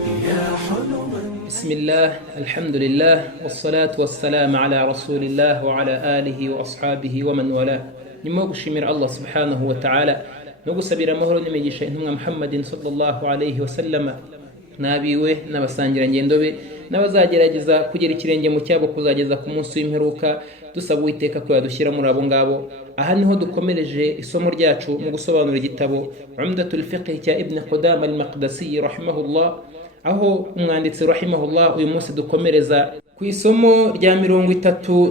بسم الله الحمد لله والصلاة والسلام على رسول الله وعلى آله وأصحابه ومن والاه nyuma yo gushimira Allah subhanahu wa ta'ala no gusabira amahoro n'imigisha intumwa Muhammadin sallallahu alayhi wa sallam nabiwe n'abasangira ngendo be n'abazagerageza kugera ikirenge mu cyabo kuzageza ku munsi w'imperuka dusaba Uwiteka ko yadushyira muri abo ngabo. Aha niho dukomereje isomo ryacu mu gusobanura igitabo Umdatul Fiqh cya Ibn Qudama al-Maqdisi rahimahullah, aho umwanditsi rahimahullah uyu munsi dukomereza ku isomo rya 38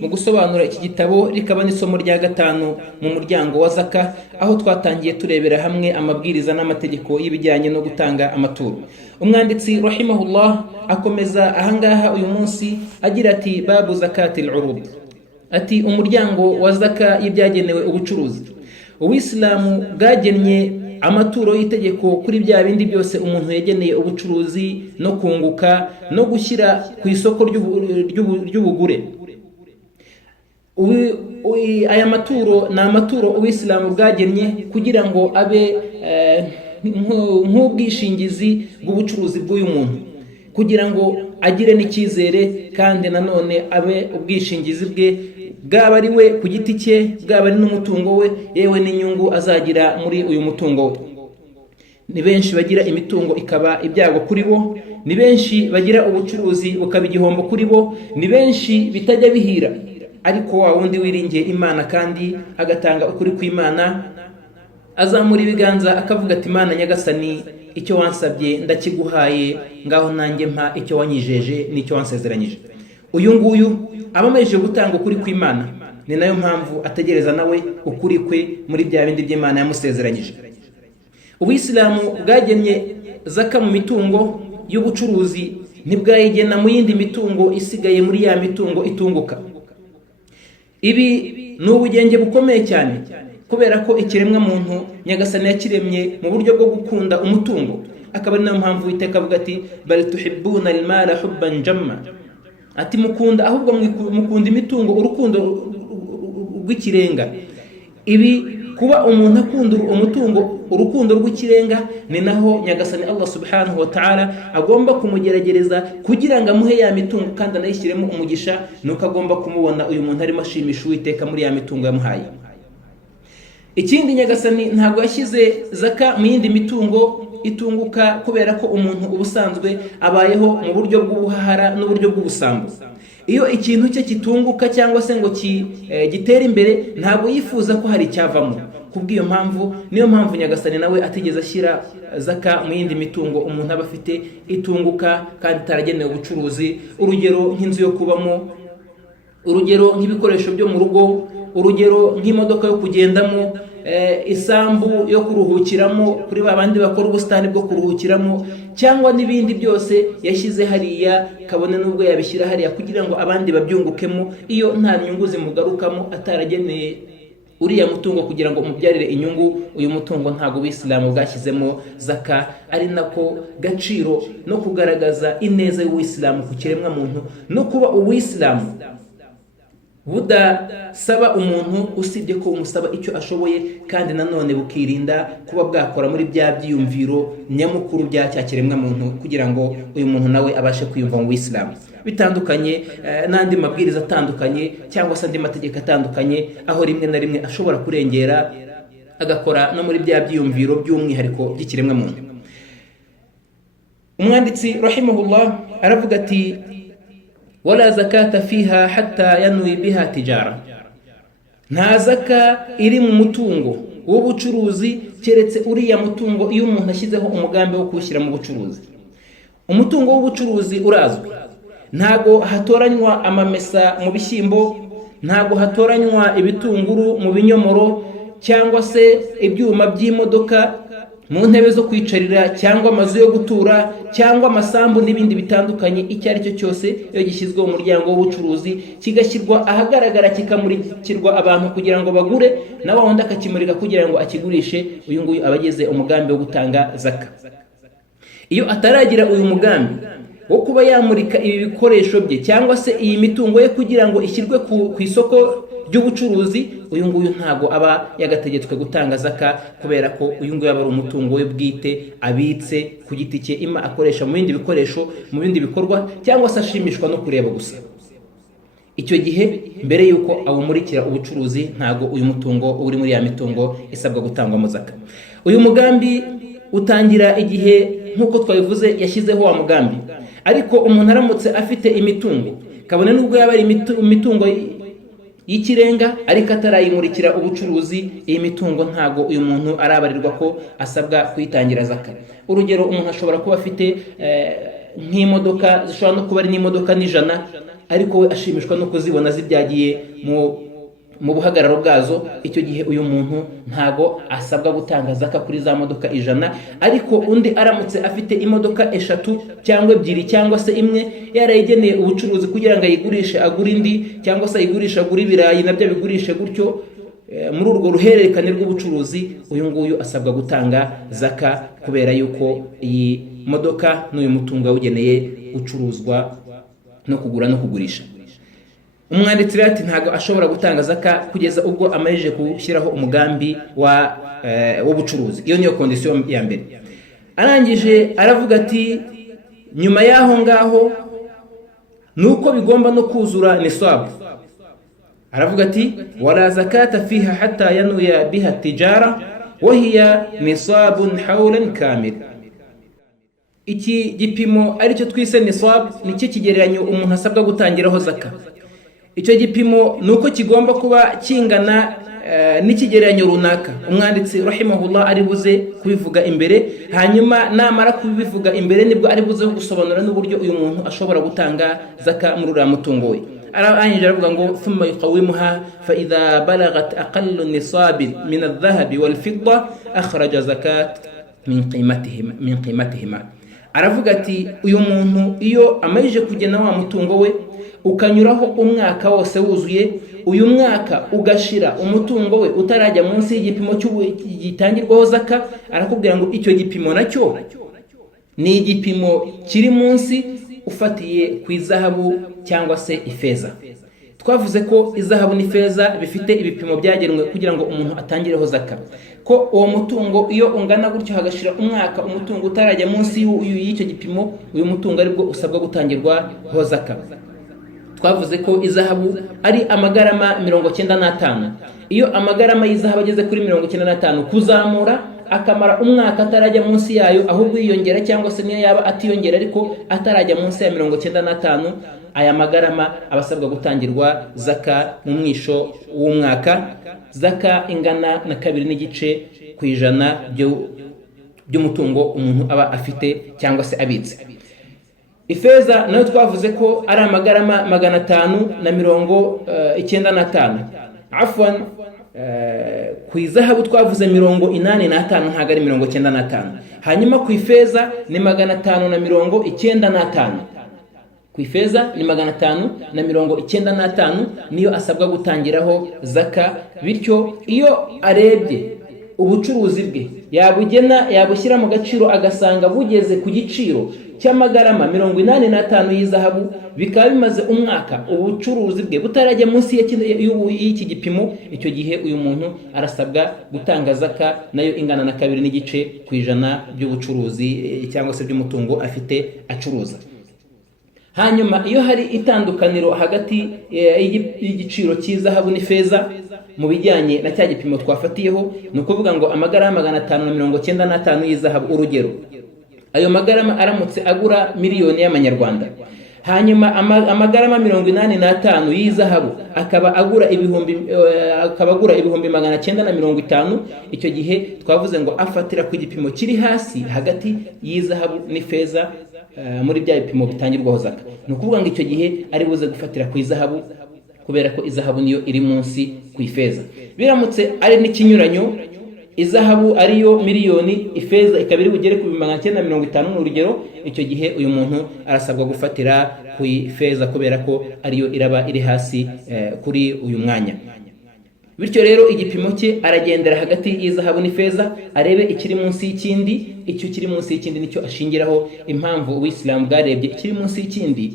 mu gusobanura iki gitabo, rikaba n'isomo rya 5 mu muryango wa zaka, aho twatangiye turebera hamwe amabwiriza n'amategeko y'ibijyanye no gutanga amaturo. Umwanditsi rahimahullah akomeza ahangaha uyu munsi agira ati babu zakatil urud, ati umuryango wa zaka y'ibyagenewe ubucuruzi. Uwisilamu bwagennye amaturo y'itegeko kuri bya bindi byose umuntu yageneye ubucuruzi no kunguka no gushyira ku isoko ry'ubugure. Aya maturo ni amaturo Uwisilamu bwagennye kugira ngo abe nk'ubwishingizi bw'ubucuruzi bw'uyu muntu, kugira ngo agire n'icyizere kandi nanone abe ubwishingizi bwe, bwaba ari we ku giti cye, bwaba ari n'umutungo we, yewe n'inyungu azagira muri uyu mutungo we. Ni benshi bagira imitungo ikaba ibyago kuri bo, ni benshi bagira ubucuruzi bukaba igihombo kuri bo, ni benshi bitajya bihira, ariko wa wundi wiringiye Imana kandi agatanga ukuri kw'Imana azamura ibiganza akavuga ati Imana Nyagasani, icyo wansabye ndakiguhaye, ngaho nanjye mpa icyo wanyijeje n'icyo wansezeranyije. Uyu nguyu aba amaze gutanga ukuri kw'Imana, ni nayo mpamvu ategereza nawe ukuri kwe muri bya bindi by'Imana yamusezeranyije. Ubuyisilamu bwagennye zaka mu mitungo y'ubucuruzi, ntibwayigena mu yindi mitungo isigaye muri ya mitungo itunguka. Ibi ni ubugenge bukomeye cyane, kubera ko ikiremwa muntu Nyagasani yakiremye mu buryo bwo gukunda umutungo, akaba ari nayo mpamvu Uwiteka avuga ati bal tuhibbuna al-mala hubban jamma, ati mukunda, ahubwo mukunda imitungo urukundo rw'ikirenga. Ibi kuba umuntu akunda umutungo urukundo rw'ikirenga, ni naho Nyagasani Allah subhanahu wa ta'ala agomba kumugeragereza kugira ngo amuhe ya mitungo kandi anayishyiremo umugisha, nuko agomba kumubona uyu muntu arimo ashimisha Uwiteka muri ya mitungo yamuhaye. Ikindi, Nyagasani ntabwo yashyize zaka mu yindi mitungo itunguka, kubera ko umuntu ubusanzwe abayeho mu buryo bw'ubuhahara n'uburyo bw'ubusambo. Iyo ikintu cye kitunguka cyangwa se ngo gitere imbere, ntabwo yifuza ko hari icyavamo. Kubw'iyo mpamvu, niyo mpamvu Nyagasani nawe atigeze ashyira zaka mu yindi mitungo umuntu aba afite itunguka kandi itaragenewe ubucuruzi. Urugero nk'inzu yo kubamo, urugero nk'ibikoresho byo mu rugo, urugero nk'imodoka yo kugendamo, isambu yo kuruhukiramo kuri babandi bakora ubusitani bwo kuruhukiramo, cyangwa n'ibindi byose yashyize hariya, kabone n'ubwo yabishyira hariya kugira ngo abandi babyungukemo, iyo nta nyungu zimugarukamo, atarageneye uriya mutungo kugira ngo umubyarire inyungu, uyu mutungo ntabwo Ubuyisilamu bwashyizemo zaka. Ari nako gaciro no kugaragaza ineza y'Ubuyisilamu ku kiremwa muntu, no kuba Ubuyisilamu budasaba umuntu usibye ko umusaba icyo ashoboye, kandi nanone bukirinda kuba bwakora muri bya byiyumviro nyamukuru bya cya kiremwa muntu, kugira ngo uyu muntu nawe abashe kwiyumva mu Buyisilamu. Bitandukanye n'andi mabwiriza atandukanye cyangwa se andi mategeko atandukanye, aho rimwe na rimwe ashobora kurengera agakora no muri bya byiyumviro by'umwihariko by'ikiremwa muntu. Umwanditsi rahimahullah aravuga ati wala zakata fiha hatta yanwi biha tijara, nta zaka iri mu mutungo w'ubucuruzi keretse uriya mutungo iyo umuntu ashyizeho umugambi wo kuwushyira mu bucuruzi. Umutungo w'ubucuruzi urazwi, ntago hatoranywa amamesa mu bishyimbo, ntago hatoranywa ibitunguru mu binyomoro, cyangwa se ibyuma by'imodoka mu ntebe zo kwicarira, cyangwa amazu yo gutura, cyangwa amasambu n'ibindi bitandukanye. Icyo ari cyo cyose iyo gishyizwe mu muryango w'ubucuruzi, kigashyirwa ahagaragara, kikamurikirwa abantu kugira ngo bagure, na wa wundi akakimurika kugira ngo akigurishe, uyu nguyu aba ageze umugambi wo gutanga zaka. Iyo ataragira uyu mugambi, wo kuba yamurika ibi bikoresho bye cyangwa se iyi mitungo ye kugira ngo ishyirwe ku isoko ry'ubucuruzi, uyu nguyu ntago aba yagategetswe gutanga zaka, kubera ko uyu nguyu aba ari umutungo we bwite abitse ku giti cye, ima akoresha mu bindi bikoresho, mu bindi bikorwa, cyangwa se ashimishwa no kureba gusa. Icyo gihe mbere yuko awumurikira ubucuruzi ntago uyu mutungo uri muri ya mitungo isabwa gutangwamo zaka. Uyu mugambi utangira igihe nk'uko twabivuze yashyizeho wa mugambi, ariko umuntu aramutse afite imitungo kabone n'ubwo yaba ari imitungo y'ikirenga ariko atarayimurikira ubucuruzi, iyi mitungo ntago uyu muntu arabarirwa ko asabwa kuyitangira zaka. Urugero, umuntu ashobora kuba afite nk'imodoka, zishobora no kuba ari n'imodoka n'ijana, ariko we ashimishwa no kuzibona zibyagiye mu buhagararo bwazo. Icyo gihe uyu muntu ntago asabwa gutanga zaka kuri za modoka 100, ariko undi aramutse afite imodoka 3 cyangwa 2 cyangwa se imwe yarayigeneye ubucuruzi kugira ngo ayigurishe agure indi, cyangwa se ayigurishe agure ibirayi nabyo bigurishe gutyo, muri urwo ruhererekane rw'ubucuruzi, uyu nguyu asabwa gutanga zaka, kubera yuko iyi modoka n'uyu mutungo yawugeneye gucuruzwa no kugura no kugurisha. Umwanditsi rero ati ntago ashobora gutanga zaka kugeza ubwo amarije gushyiraho umugambi w'ubucuruzi. Iyo niyo condition ya mbere. Arangije aravuga ati nyuma yaho ngaho nuko bigomba no kuzura nisab. Aravuga ati wala zakata fiha hatta yanuya biha tijara wa hiya nisabun hawlan kamil. Iki gipimo aricyo twise nisab, nicyo kigereranyo umuntu asabwa gutangiraho zaka. Icyo gipimo nuko kigomba kuba kingana n'ikigereranyo runaka. Umwanditsi rahimahullah ari buze kubivuga imbere, hanyuma namara kubivuga imbere nibwo ari buze gusobanura n'uburyo uyu muntu ashobora gutanga zaka muri uriya mutungo we. Arangije aravuga ngo thumma yuqawimuha fa idha balagat aqallu nisab min adh-dhahab wal-fidda akhraja zakat min qimatihima. Aravuga ati uyu muntu iyo amarije kugena wa mutungo we ukanyuraho umwaka wose wuzuye, uyu mwaka ugashira umutungo we utarajya munsi y'igipimo gitangirwaho zaka, arakubwira ngo icyo gipimo nacyo ni igipimo kiri munsi ufatiye ku izahabu cyangwa se ifeza. Twavuze ko izahabu n'ifeza bifite ibipimo byagenwe kugira ngo umuntu atangireho zaka, ko uwo mutungo iyo ungana gutyo hagashira umwaka umutungo utarajya munsi y'icyo gipimo, uyu mutungo aribwo usabwa gutangirwaho zaka. Twavuze ko izahabu ari amagarama 95. Iyo amagarama y'izahabu ageze kuri 95 kuzamura akamara umwaka atarajya munsi yayo, ahubwo yiyongera cyangwa se niyo yaba atiyongera ariko atarajya munsi ya 95, aya magarama abasabwa gutangirwa zaka mu mwisho w'umwaka, zaka ingana na 2.5% by'umutungo umuntu aba afite cyangwa se abitse. Ifeza nayo twavuze ko ari amagarama 595. Afwan, ku izahabu twavuze 85 ntago ari 95. Hanyuma ku ifeza ni 595. Ku ifeza ni 595 niyo asabwa gutangiraho zaka. Bityo iyo arebye ubucuruzi bwe yabugena, yabushyira mu gaciro agasanga bugeze ku giciro cy'amagarama 85 y'izahabu, bikaba bimaze umwaka ubucuruzi bwe butarajya munsi y'iki gipimo, icyo gihe uyu muntu arasabwa gutanga zaka nayo ingana na 2.5% by'ubucuruzi cyangwa se by'umutungo afite acuruza. Hanyuma iyo hari itandukaniro hagati y'igiciro cy'izahabu n'ifeza mu bijyanye na cya gipimo twafatiyeho, ni ukuvuga ngo amagarama 595 y'izahabu, urugero ayo magarama aramutse agura miliyoni y'amanyarwanda, hanyuma amagarama 85 y'izahabu akaba agura ibihumbi 950, icyo gihe twavuze ngo afatira ku gipimo kiri hasi hagati y'izahabu n'ifeza muri bya bipimo bitangirwaho zaka. Ni ukuvuga ngo icyo gihe ari buze gufatira ku izahabu, kubera ko izahabu niyo iri munsi ku ifeza. Biramutse ari n'ikinyuranyo, izahabu ariyo miliyoni, ifeza ikaba iri bugere ku 950 n'urugero, icyo gihe uyu muntu arasabwa gufatira ku ifeza kubera ko ariyo iraba iri hasi kuri uyu mwanya. bityo rero igipimo cye aragendera hagati y'izahabu n'ifeza, arebe ikiri munsi y'ikindi. Icyo kiri munsi y'ikindi nicyo ashingiraho. Impamvu Ubuislamu bwarebye ikiri munsi y'ikindi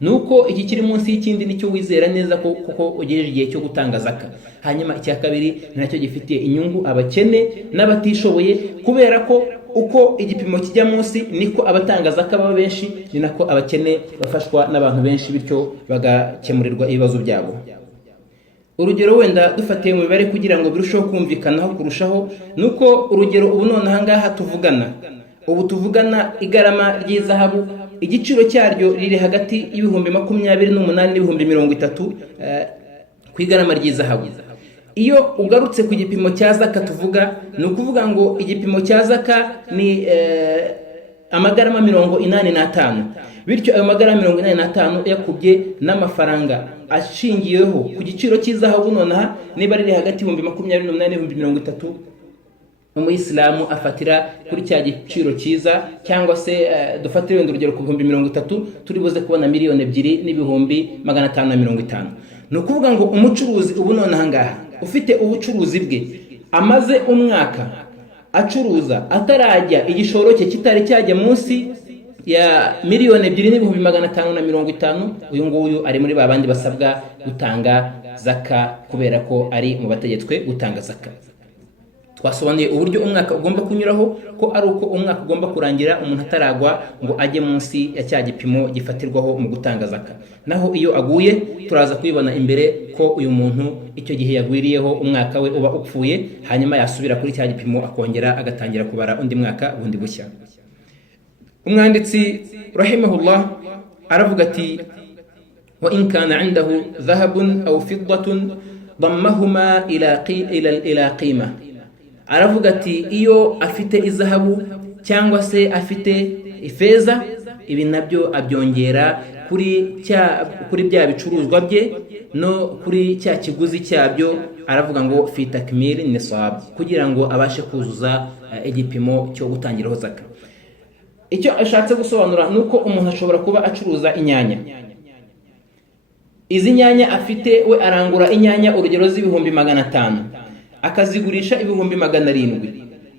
nuko iki kiri munsi y'ikindi nicyo wizera neza kuko ugejeje igihe cyo gutanga zaka. Hanyuma icya kabiri ni nacyo gifitiye inyungu abakene n'abatishoboye, kubera ko uko igipimo kijya munsi niko abatanga zaka baba benshi, ni nako abakene bafashwa n'abantu benshi, bityo bagakemurirwa ibibazo byabo. Urugero wenda dufatiye mu mibare kugira ngo birusheho kumvikanaho kurushaho, nuko urugero ubu none ahangaha tuvugana igarama ry'izahabu, igiciro cyaryo riri hagati y'ibihumbi 28 n'ibihumbi 30 ku igarama ry'izahabu. Iyo ugarutse ku gipimo cya zaka tuvuga, ni ukuvuga ngo igipimo cya zaka ni amagarama 85. Bityo ayo magarama 85 yakubye n'amafaranga ashingiyeho ku giciro cy'izahabu nonaha, niba riri hagati y'ibihumbi 28 n'ibihumbi 30, umuyisilamu afatira kuri cya giciro cyiza, cyangwa se dufatire urugero ku bihumbi 30, turi buze kubona miliyoni 2 n'ibihumbi 550. Ni ukuvuga ngo umucuruzi ubu none ahangaha ufite ubucuruzi bwe amaze umwaka acuruza atarajya igishoro cye kitari cyajya munsi ya miliyoni 2 n'ibihumbi 550, uyu nguyu ari muri babandi basabwa gutanga zaka, kubera ko ari mu bategetswe gutanga zaka. Twasobanuye uburyo umwaka ugomba kunyuraho, ko ari uko umwaka ugomba kurangira umuntu ataragwa ngo ajye munsi ya cya gipimo gifatirwaho mu gutanga zaka. Naho iyo aguye turaza kuyibona imbere ko uyu muntu icyo gihe yagwiriyeho umwaka we uba upfuye, hanyuma yasubira kuri cya gipimo akongera agatangira kubara undi mwaka bundi bushya. Umwanditsi rahimahullah aravuga ati: wa in kana indahu dhahabun aw fiddatun dammahuma ila qima. Aravuga ati iyo afite izahabu cyangwa se afite ifeza, ibi nabyo abyongera kuri bya bicuruzwa bye no kuri cya kiguzi cyabyo. Aravuga ngo fi takmil nisab, kugira ngo abashe kuzuza igipimo cyo gutangiraho zaka. Icyo ashatse gusobanura nuko umuntu ashobora kuba acuruza inyanya. Izi nyanya afite, we arangura inyanya urugero z'ibihumbi 500, akazigurisha ibihumbi 700,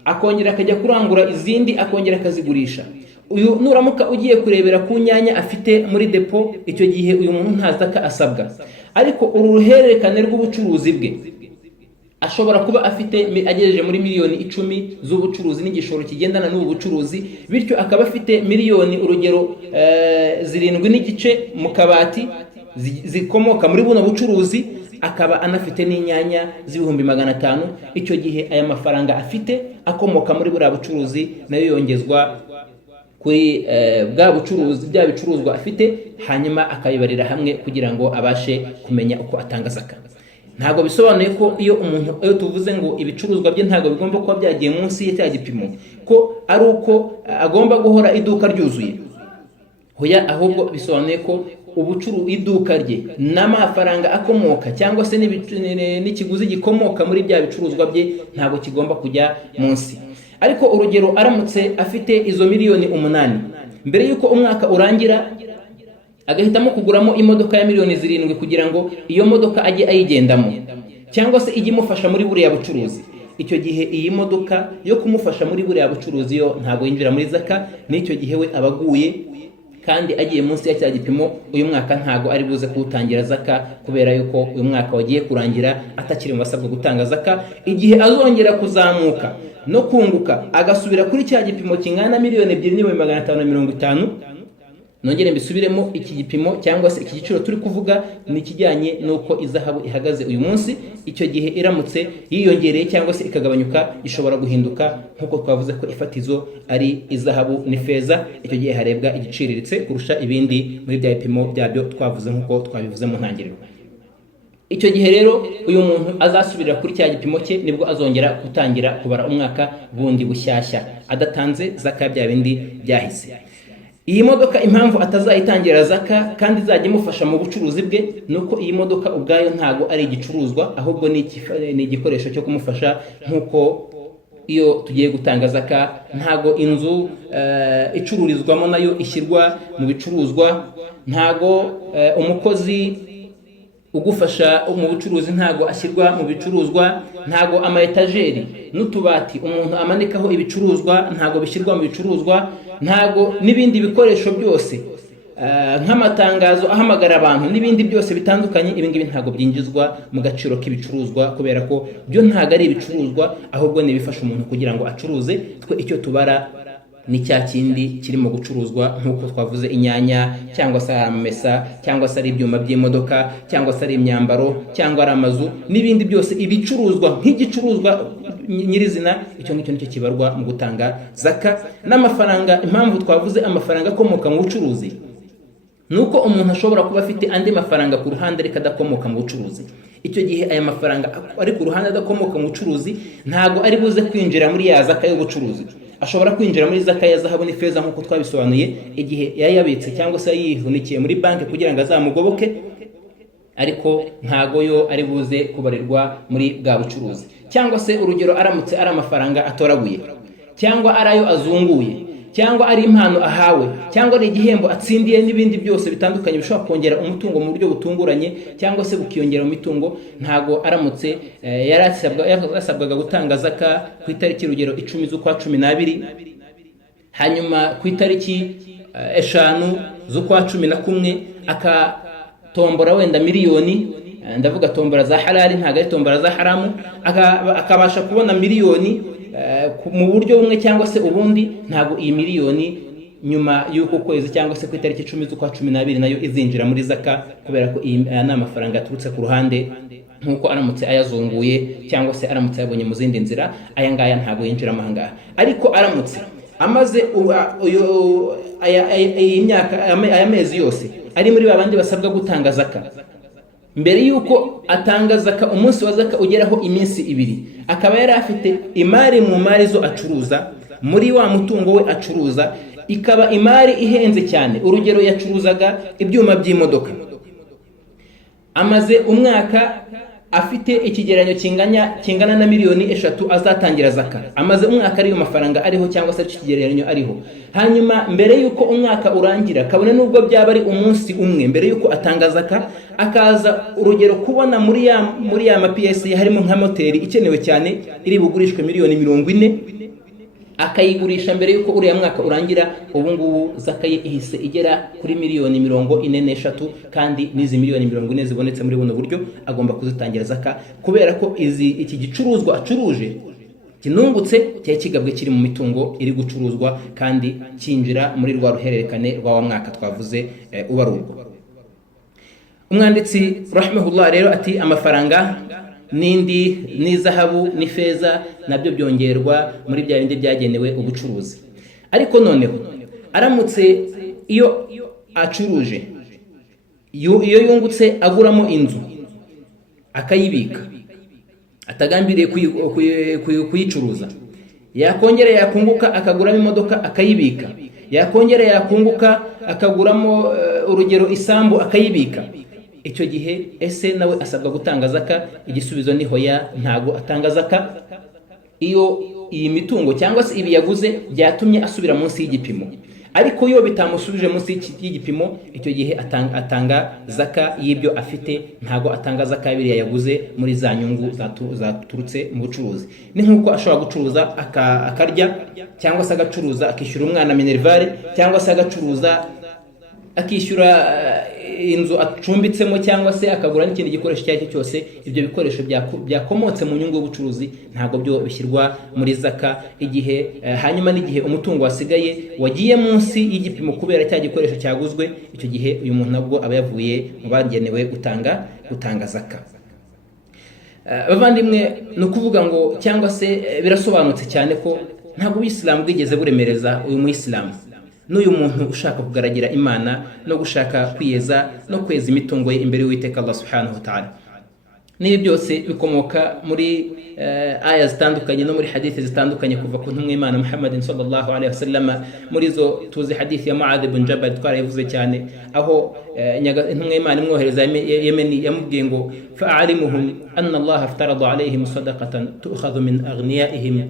akongera akajya kurangura izindi akongera akazigurisha. Uyu nuramuka ugiye kurebera ku nyanya afite muri depo, icyo gihe uyu muntu nta zaka asabwa. Ariko uru ruhererekane rw'ubucuruzi bwe, ashobora kuba afite agejeje muri miliyoni 10 z'ubucuruzi n'igishoro kigendana n'ubu bucuruzi, bityo akaba afite miliyoni urugero 7 n'igice mu kabati zikomoka muri buno bucuruzi, akaba anafite n'inyanya z'ibihumbi 500. Icyo gihe aya mafaranga afite akomoka muri buriya bucuruzi nayo yongezwa kuri bwa bucuruzi, bya bicuruzwa afite, hanyuma akabibarira hamwe kugira ngo abashe kumenya uko atanga zaka. Ntago bisobanuye ko iyo tuvuze ngo ibicuruzwa bye ntago bigomba kuba byagiye munsi ya gipimo ko ari uko agomba guhora iduka ryuzuye. Hoya, ahubwo bisobanuye ko iduka rye n'amafaranga akomoka cyangwa se n'ikiguzi gikomoka muri bya bicuruzwa bye ntago kigomba kujya munsi. Ariko urugero aramutse afite izo miliyoni 8, mbere yuko umwaka urangira agahitamo kuguramo imodoka ya miliyoni 7 kugira ngo iyo modoka ajye ayigendamo, cyangwa se ijye imufasha muri buriya bucuruzi, icyo gihe iyi modoka yo kumufasha muri buriya bucuruzi yo ntago yinjira muri zaka. N'icyo gihe we abaguye kandi agiye munsi ya cya gipimo, uyu mwaka ntago ari buze kuwutangira zaka, kubera yuko uyu mwaka wagiye kurangira atakiri mu basabwa gutanga zaka. Igihe azongera kuzamuka no kunguka agasubira kuri cya gipimo kingana miliyoni 2,550, nongere mbisubiremo, iki gipimo cyangwa se iki giciro turi kuvuga ni kijyanye nuko izahabu ihagaze uyu munsi. Icyo gihe iramutse yiyongereye cyangwa se ikagabanyuka, ishobora guhinduka nkuko twavuze ko ifatizo ari izahabu n'ifeza. Icyo gihe harebwa igiciriritse kurusha ibindi muri bya bipimo byabyo twavuze nkuko twabivuze mu ntangiriro. Icyo gihe rero uyu muntu azasubira kuri cya gipimo cye, nibwo azongera gutangira kubara umwaka bundi bushyashya adatanze zaka bya bindi byahise. Iyi modoka impamvu atazayitangira zaka kandi izajya imufasha mu bucuruzi bwe, nuko iyi modoka ubwayo ntago ari igicuruzwa, ahubwo ni igikoresho cyo kumufasha. Nkuko iyo tugiye gutanga zaka ntago inzu icururizwamo nayo ishyirwa mu bicuruzwa, ntago umukozi ugufasha mu bucuruzi ntago ashyirwa mu bicuruzwa, ntago ama etajeri n'utubati umuntu amanikaho ibicuruzwa ntago bishyirwa mu bicuruzwa, ntago n'ibindi bikoresho byose nk'amatangazo ahamagara abantu n'ibindi byose bitandukanye, ibi ngibi ntago byinjizwa mu gaciro k'ibicuruzwa, kubera ko byo ntago ari ibicuruzwa, ahubwo ni ibifasha umuntu kugira ngo acuruze. Twe icyo tubara ni cya kindi kirimo gucuruzwa, nk'uko twavuze inyanya, cyangwa se amamesa, cyangwa se ari ibyuma by'imodoka, cyangwa se ari imyambaro, cyangwa ari amazu n'ibindi byose ibicuruzwa nk'igicuruzwa nyirizina, icyo ngicyo nicyo kibarwa mu gutanga zaka. N'amafaranga, impamvu twavuze amafaranga akomoka mu bucuruzi nuko umuntu ashobora kuba afite andi mafaranga ku ruhande ariko adakomoka mu bucuruzi. Icyo gihe aya mafaranga ari ku ruhande adakomoka mu bucuruzi ntago ari buze kwinjira muri ya zaka y'ubucuruzi. Ashobora kwinjira muri zaka ya zahabu n'ifeza nk'uko twabisobanuye igihe yayabitse cyangwa se yihunikiye muri banki kugira ngo azamugoboke, ariko ntago yo ari buze kubarirwa muri bwa bucuruzi. Cyangwa se urugero, aramutse ari amafaranga atoraguye, cyangwa ari ayo azunguye, cyangwa ari impano ahawe, cyangwa ari igihembo atsindiye n'ibindi byose bitandukanye bishobora kongera umutungo mu buryo butunguranye cyangwa se bukiyongera mu mitungo, ntago aramutse yarasabwaga gutanga zaka ku itariki urugero 10 z'ukwa 12, hanyuma ku itariki 5 z'ukwa 11 akatombora wenda miliyoni, ndavuga tombora za halali ntago ari tombora za haramu, akabasha kubona miliyoni mu buryo bumwe cyangwa se ubundi, ntago iyi miliyoni nyuma y'uko kwezi cyangwa se ku itariki 10 z'ukwa 12 nayo izinjira muri zaka, kubera ko iyi ni amafaranga yaturutse ku ruhande, nk'uko aramutse ayazunguye cyangwa se aramutse yabonye mu zindi nzira, aya ngaya ntago yinjira ahangaha. Ariko aramutse amaze aya mezi yose ari muri babandi basabwa gutanga zaka, mbere yuko atanga zaka umunsi wa zaka ugeraho iminsi 2, akaba yari afite imari mu mari zo acuruza, muri wa mutungo we acuruza ikaba imari ihenze cyane. Urugero, yacuruzaga ibyuma by'imodoka, amaze umwaka afite ikigereranyo kingana na miliyoni 3 azatangira zaka, amaze umwaka ariyo mafaranga ariho cyangwa se ikigereranyo ariho. Hanyuma mbere yuko umwaka urangira, kabone nubwo byaba ari umunsi umwe mbere yuko atanga zaka, akaza urugero kubona muri ya mapiyesi harimo nka moteri ikenewe cyane iri bugurishwe miliyoni 40, akayigurisha mbere yuko uriya mwaka urangira, ubu ngubu zaka ye ihise igera kuri miliyoni 43, kandi n'izi miliyoni 40 zibonetse muri buno buryo agomba kuzitangira zaka, kubera ko iki gicuruzwa acuruje kinungutse cyari kigabwe kiri mu mitungo iri gucuruzwa kandi kinjira muri rwa ruhererekane rwa mwaka twavuze ubarurwa. Umwanditsi rahimahullah rero ati amafaranga ni zahabu ni feza nabyo byongerwa muri bya bindi byagenewe ubucuruzi. Ariko noneho aramutse iyo acuruje, iyo yungutse aguramo inzu akayibika, atagambiriye kuyicuruza, yakongera yakunguka akaguramo imodoka akayibika, yakongera yakunguka akaguramo urugero isambu akayibika, icyo gihe ese nawe asabwa gutanga zaka? Igisubizo ni hoya, ntago atanga zaka iyo iyi mitungo cyangwa se ibi yaguze byatumye asubira munsi y'igipimo. Ariko iyo bitamusubije munsi y'igipimo, icyo gihe atanga zaka y'ibyo afite, ntago atanga zaka y'ibiriya yaguze muri za nyungu zaturutse mu bucuruzi. Ni nk'uko ashobora gucuruza akarya, cyangwa se agacuruza akishyura umwana minerivare, cyangwa se agacuruza akishyura inzu acumbitsemo, cyangwa se akagura n'ikindi gikoresho icyo ari cyo cyose. Ibyo bikoresho byakomotse mu nyungu y'ubucuruzi ntabwo byo bishyirwa muri zaka. Hanyuma n'igihe umutungo wasigaye wagiye munsi y'igipimo kubera cya gikoresho cyaguzwe, icyo gihe uyu muntu nabwo aba yavuye mu bagenewe gutanga zaka. Bavandimwe, ni ukuvuga ngo cyangwa se birasobanutse cyane ko ntabwo ubuyisilamu bwigeze buremereza uyu muyisilamu n'uyu muntu ushaka kugaragira Imana no gushaka kwiyeza no kweza imitungo ye imbere y'Uwiteka Allah subhanahu wa ta'ala. N'ibi byose bikomoka muri aya zitandukanye no muri hadithi zitandukanye kuva ku ntumwa y'Imana Muhammadin sallallahu alaihi wasallam. Muri zo tuzi hadithi ya Mu'adh ibn Jabal twarayivuze cyane, aho intumwa y'Imana imwohereza Yemeni yamubwiye ngo fa'alimuhum anna Allah aftarada alaihim sadaqatan tu'khadhu min aghniyaihim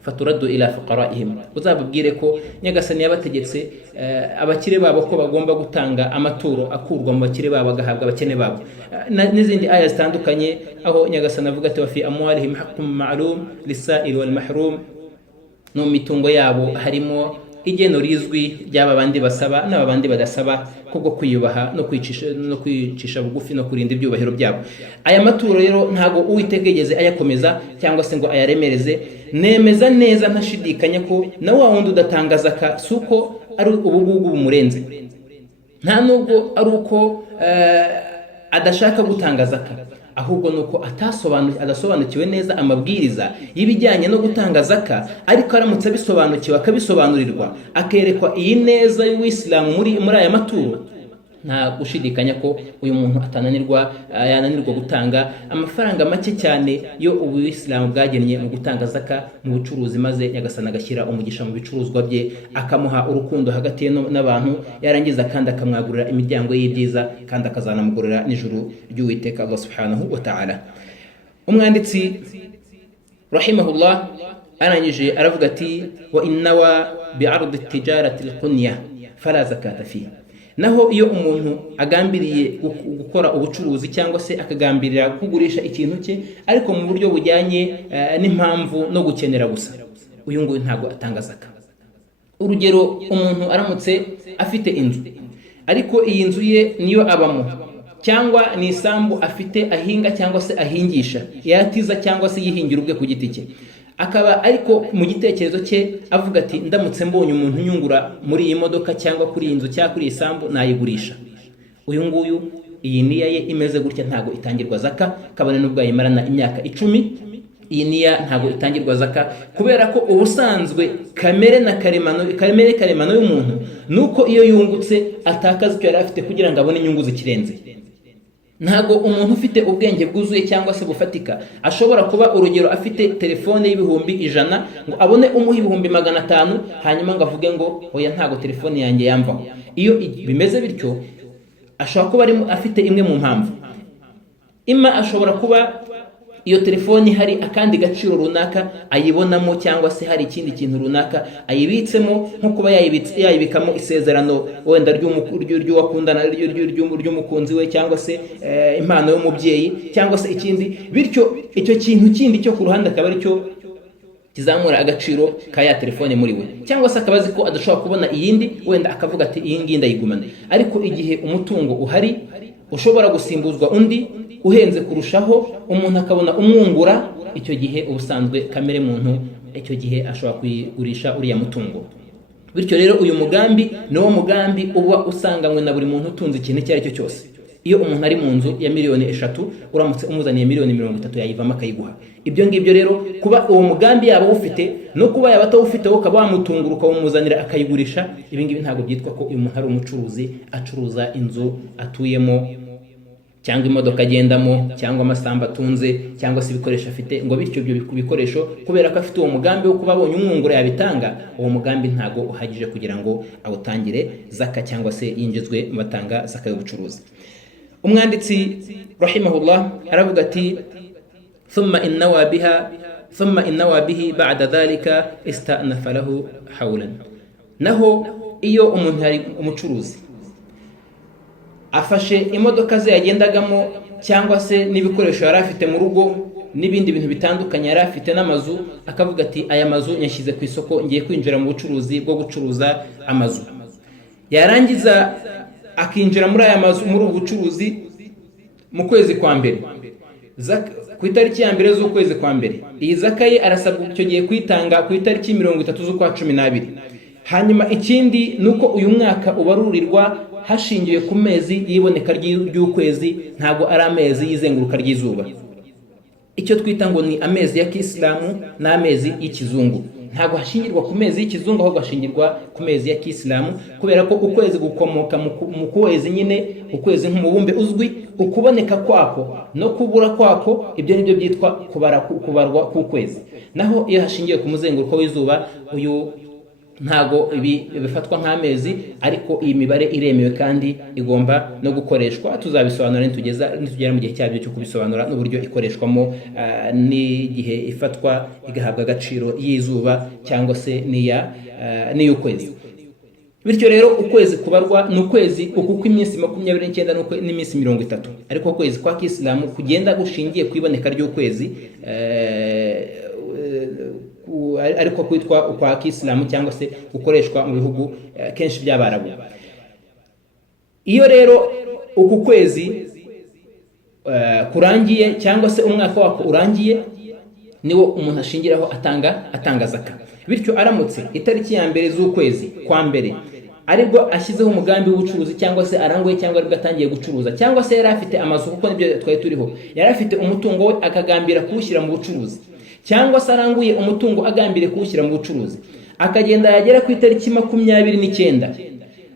faturaddu ila fuqaraihim, uzababwire ko nyagasani yabategetse abakire babo ko bagomba gutanga amaturo akurwa mu bakire babo agahabwa abakene babo. N'izindi aya zitandukanye aho nyagasani avuga ati wa fi amwalihim haqqun ma'lum lis-sa'il wal mahrum, no mitungo yabo harimo igeno rizwi ry'aba bandi basaba n'aba bandi badasaba, kubwo kwiyubaha no kwicisha bugufi no kurinda ibyubahiro byabo. Aya maturo rero ntago Uwitegegeze ayakomeza cyangwa se ngo ayaremereze. Nemeza neza ntashidikanya ko na wa wundi udatanga zaka suko ari ubugugu bumurenze, nta nubwo ari uko adashaka gutanga zaka, ahubwo nuko adasobanukiwe neza amabwiriza y'ibijyanye no gutanga zaka. Ariko aramutse abisobanukiwe akabisobanurirwa akerekwa iyi neza y'Uwisilamu muri aya maturo, nta gushidikanya ko uyu muntu yananirwa gutanga amafaranga make cyane yo Uwisilamu bwagennye mu gutanga zaka mu bucuruzi, maze nyagasani agashyira umugisha mu bicuruzwa bye, akamuha urukundo hagati ye n'abantu, yarangiza kandi akamwagurira imiryango y'ibyiza, kandi akazanamugurira n'ijuru ry'Uwiteka Allah subhanahu wa ta'ala. Umwanditsi rahimahullah arangije aravuga ati wa innawa bi'ardi tijarati al-qunya fala zakata fihi. Naho iyo umuntu agambiriye gukora ubucuruzi cyangwa se akagambirira kugurisha ikintu cye ariko mu buryo bujyanye n'impamvu no gukenera gusa, uyu nguyu ntabwo atanga zaka. Urugero, umuntu aramutse afite inzu ariko iyi nzu ye niyo abamo, cyangwa ni isambu afite ahinga cyangwa se ahingisha, yatiza cyangwa se yihingira ubwe ku giti cye, akaba ariko mu gitekerezo cye avuga ati ndamutse mbonye umuntu unyungura muri iyi modoka cyangwa kuri iyi nzu cyangwa kuri iyi sambu nayigurisha. Uyu nguyu iyi niya ye imeze gutya ntabwo itangirwa zaka, kabone n'ubwo yimarana imyaka 10, iyi niya ntabwo itangirwa zaka, kubera ko ubusanzwe kamere karemano y'umuntu nuko iyo yungutse atakaza icyo yari afite kugira ngo abone inyungu zikirenze. Ntago umuntu ufite ubwenge bwuzuye cyangwa se bufatika ashobora kuba urugero afite telefone y'ibihumbi 100 ngo abone umuha ibihumbi 500 hanyuma ngo avuge ngo oya ntago telefone yanjye yamvaho. Iyo bimeze bityo ashobora kuba afite imwe mu mpamvu, ima ashobora kuba iyo telefoni hari akandi gaciro runaka ayibonamo, cyangwa se hari ikindi kintu runaka ayibitsemo, nko kuba yayibikamo isezerano wenda ry'uwakundana ry'umukunzi we, cyangwa se impano y'umubyeyi, cyangwa se ikindi. Bityo icyo kintu kindi cyo ku ruhande akaba ari cyo kizamura agaciro ka ya telefone muri we, cyangwa se akaba azi ko adashobora kubona iyindi, wenda akavuga ati iyi ngiyi ndayigumana. Ariko igihe umutungo uhari ushobora gusimbuzwa undi uhenze kurushaho, umuntu akabona umwungura, icyo gihe ubusanzwe kamere muntu icyo gihe ashobora kuyigurisha uriya mutungo. Bityo rero uyu mugambi niwo mugambi uba usanganywe na buri muntu utunze ikintu icyo ari cyo cyose. Iyo umuntu ari mu nzu ya miliyoni 3 uramutse umuzaniye miliyoni 30 yayivamo akayiguha. Ibyo ngibyo rero kuba uwo mugambi yaba ufite no kuba yaba atawufite ukaba wamutungura ukawumuzanira akayigurisha, ibi ngibi ntabwo byitwa ko uyu muntu ari umucuruzi acuruza inzu atuyemo cyangwa imodoka agendamo cyangwa amasamba atunze cyangwa se ibikoresho afite, ngo bityo ibyo bikoresho kubera ko afite uwo mugambi wo kuba abonye umwungura yabitanga, uwo mugambi ntago uhagije kugira ngo awutangire zaka cyangwa se yinjizwe mu batanga zaka y'ubucuruzi. Umwanditsi rahimahullah aravuga ati thumma innawa bihi ba'da dhalika ista'nafa lahu hawlan. Naho iyo umuntu ari umucuruzi afashe imodoka ze yagendagamo cyangwa se n'ibikoresho yari afite mu rugo n'ibindi bintu bitandukanye yari afite n'amazu, akavuga ati aya mazu nyashyize ku isoko, ngiye kwinjira mu bucuruzi bwo gucuruza amazu. Yarangiza akinjira muri aya mazu, muri ubu bucuruzi mu kwezi kwa mbere, ku itariki ya mbere z'ukwezi kwa mbere. Iyi zaka ye arasabwa icyo gihe kwitanga ku itariki 30 z'ukwa 12. Hanyuma ikindi nuko uyu mwaka ubarurirwa hashingiwe ku mezi y'iboneka ry'ukwezi, ntago ari amezi y'izenguruka ry'izuba. Icyo twita ngo ni amezi ya Kiislamu n'amezi y'ikizungu. Ntago hashingirwa ku mezi y'ikizungu, ahubwo hashingirwa ku mezi ya Kiislamu, kubera ko ukwezi gukomoka mu kwezi nyine, ukwezi nk'umubumbe uzwi, ukuboneka kwako no kubura kwako, ibyo nibyo byitwa kubarwa ku kwezi. Naho iyo hashingiwe ku muzenguruko w'izuba, uyu ntago ibi bifatwa nk'amezi, ariko iyi mibare iremewe kandi igomba no gukoreshwa. Tuzabisobanura nitugera mu gihe cyabyo cyo kubisobanura n'uburyo ikoreshwamo, n'igihe ifatwa igahabwa agaciro y'izuba cyangwa se n'iy'ukwezi. Bityo rero ukwezi kubarwa ni ukwezi uku kw'iminsi 29 n'iminsi 30, ariko ukwezi kwa Kisilamu kugenda gushingiye ku iboneka ry'ukwezi, ariko kwitwa kwa Kisilamu cyangwa se gukoreshwa mu bihugu kenshi by'Abarabu. Iyo rero uku kwezi kurangiye cyangwa se umwaka wako urangiye, niwo umuntu ashingiraho atanga zaka. Bityo aramutse itariki ya mbere z'ukwezi kwa mbere aribwo ashyizeho umugambi w'ubucuruzi, cyangwa se aranguye, cyangwa aribwo atangiye gucuruza, cyangwa se yari afite amazu, kuko nibyo twari turiho, yari afite umutungo we akagambira kuwushyira mu bucuruzi, cyangwa se aranguye umutungo agambire kuwushyira mu bucuruzi, akagenda yagera ku itariki 29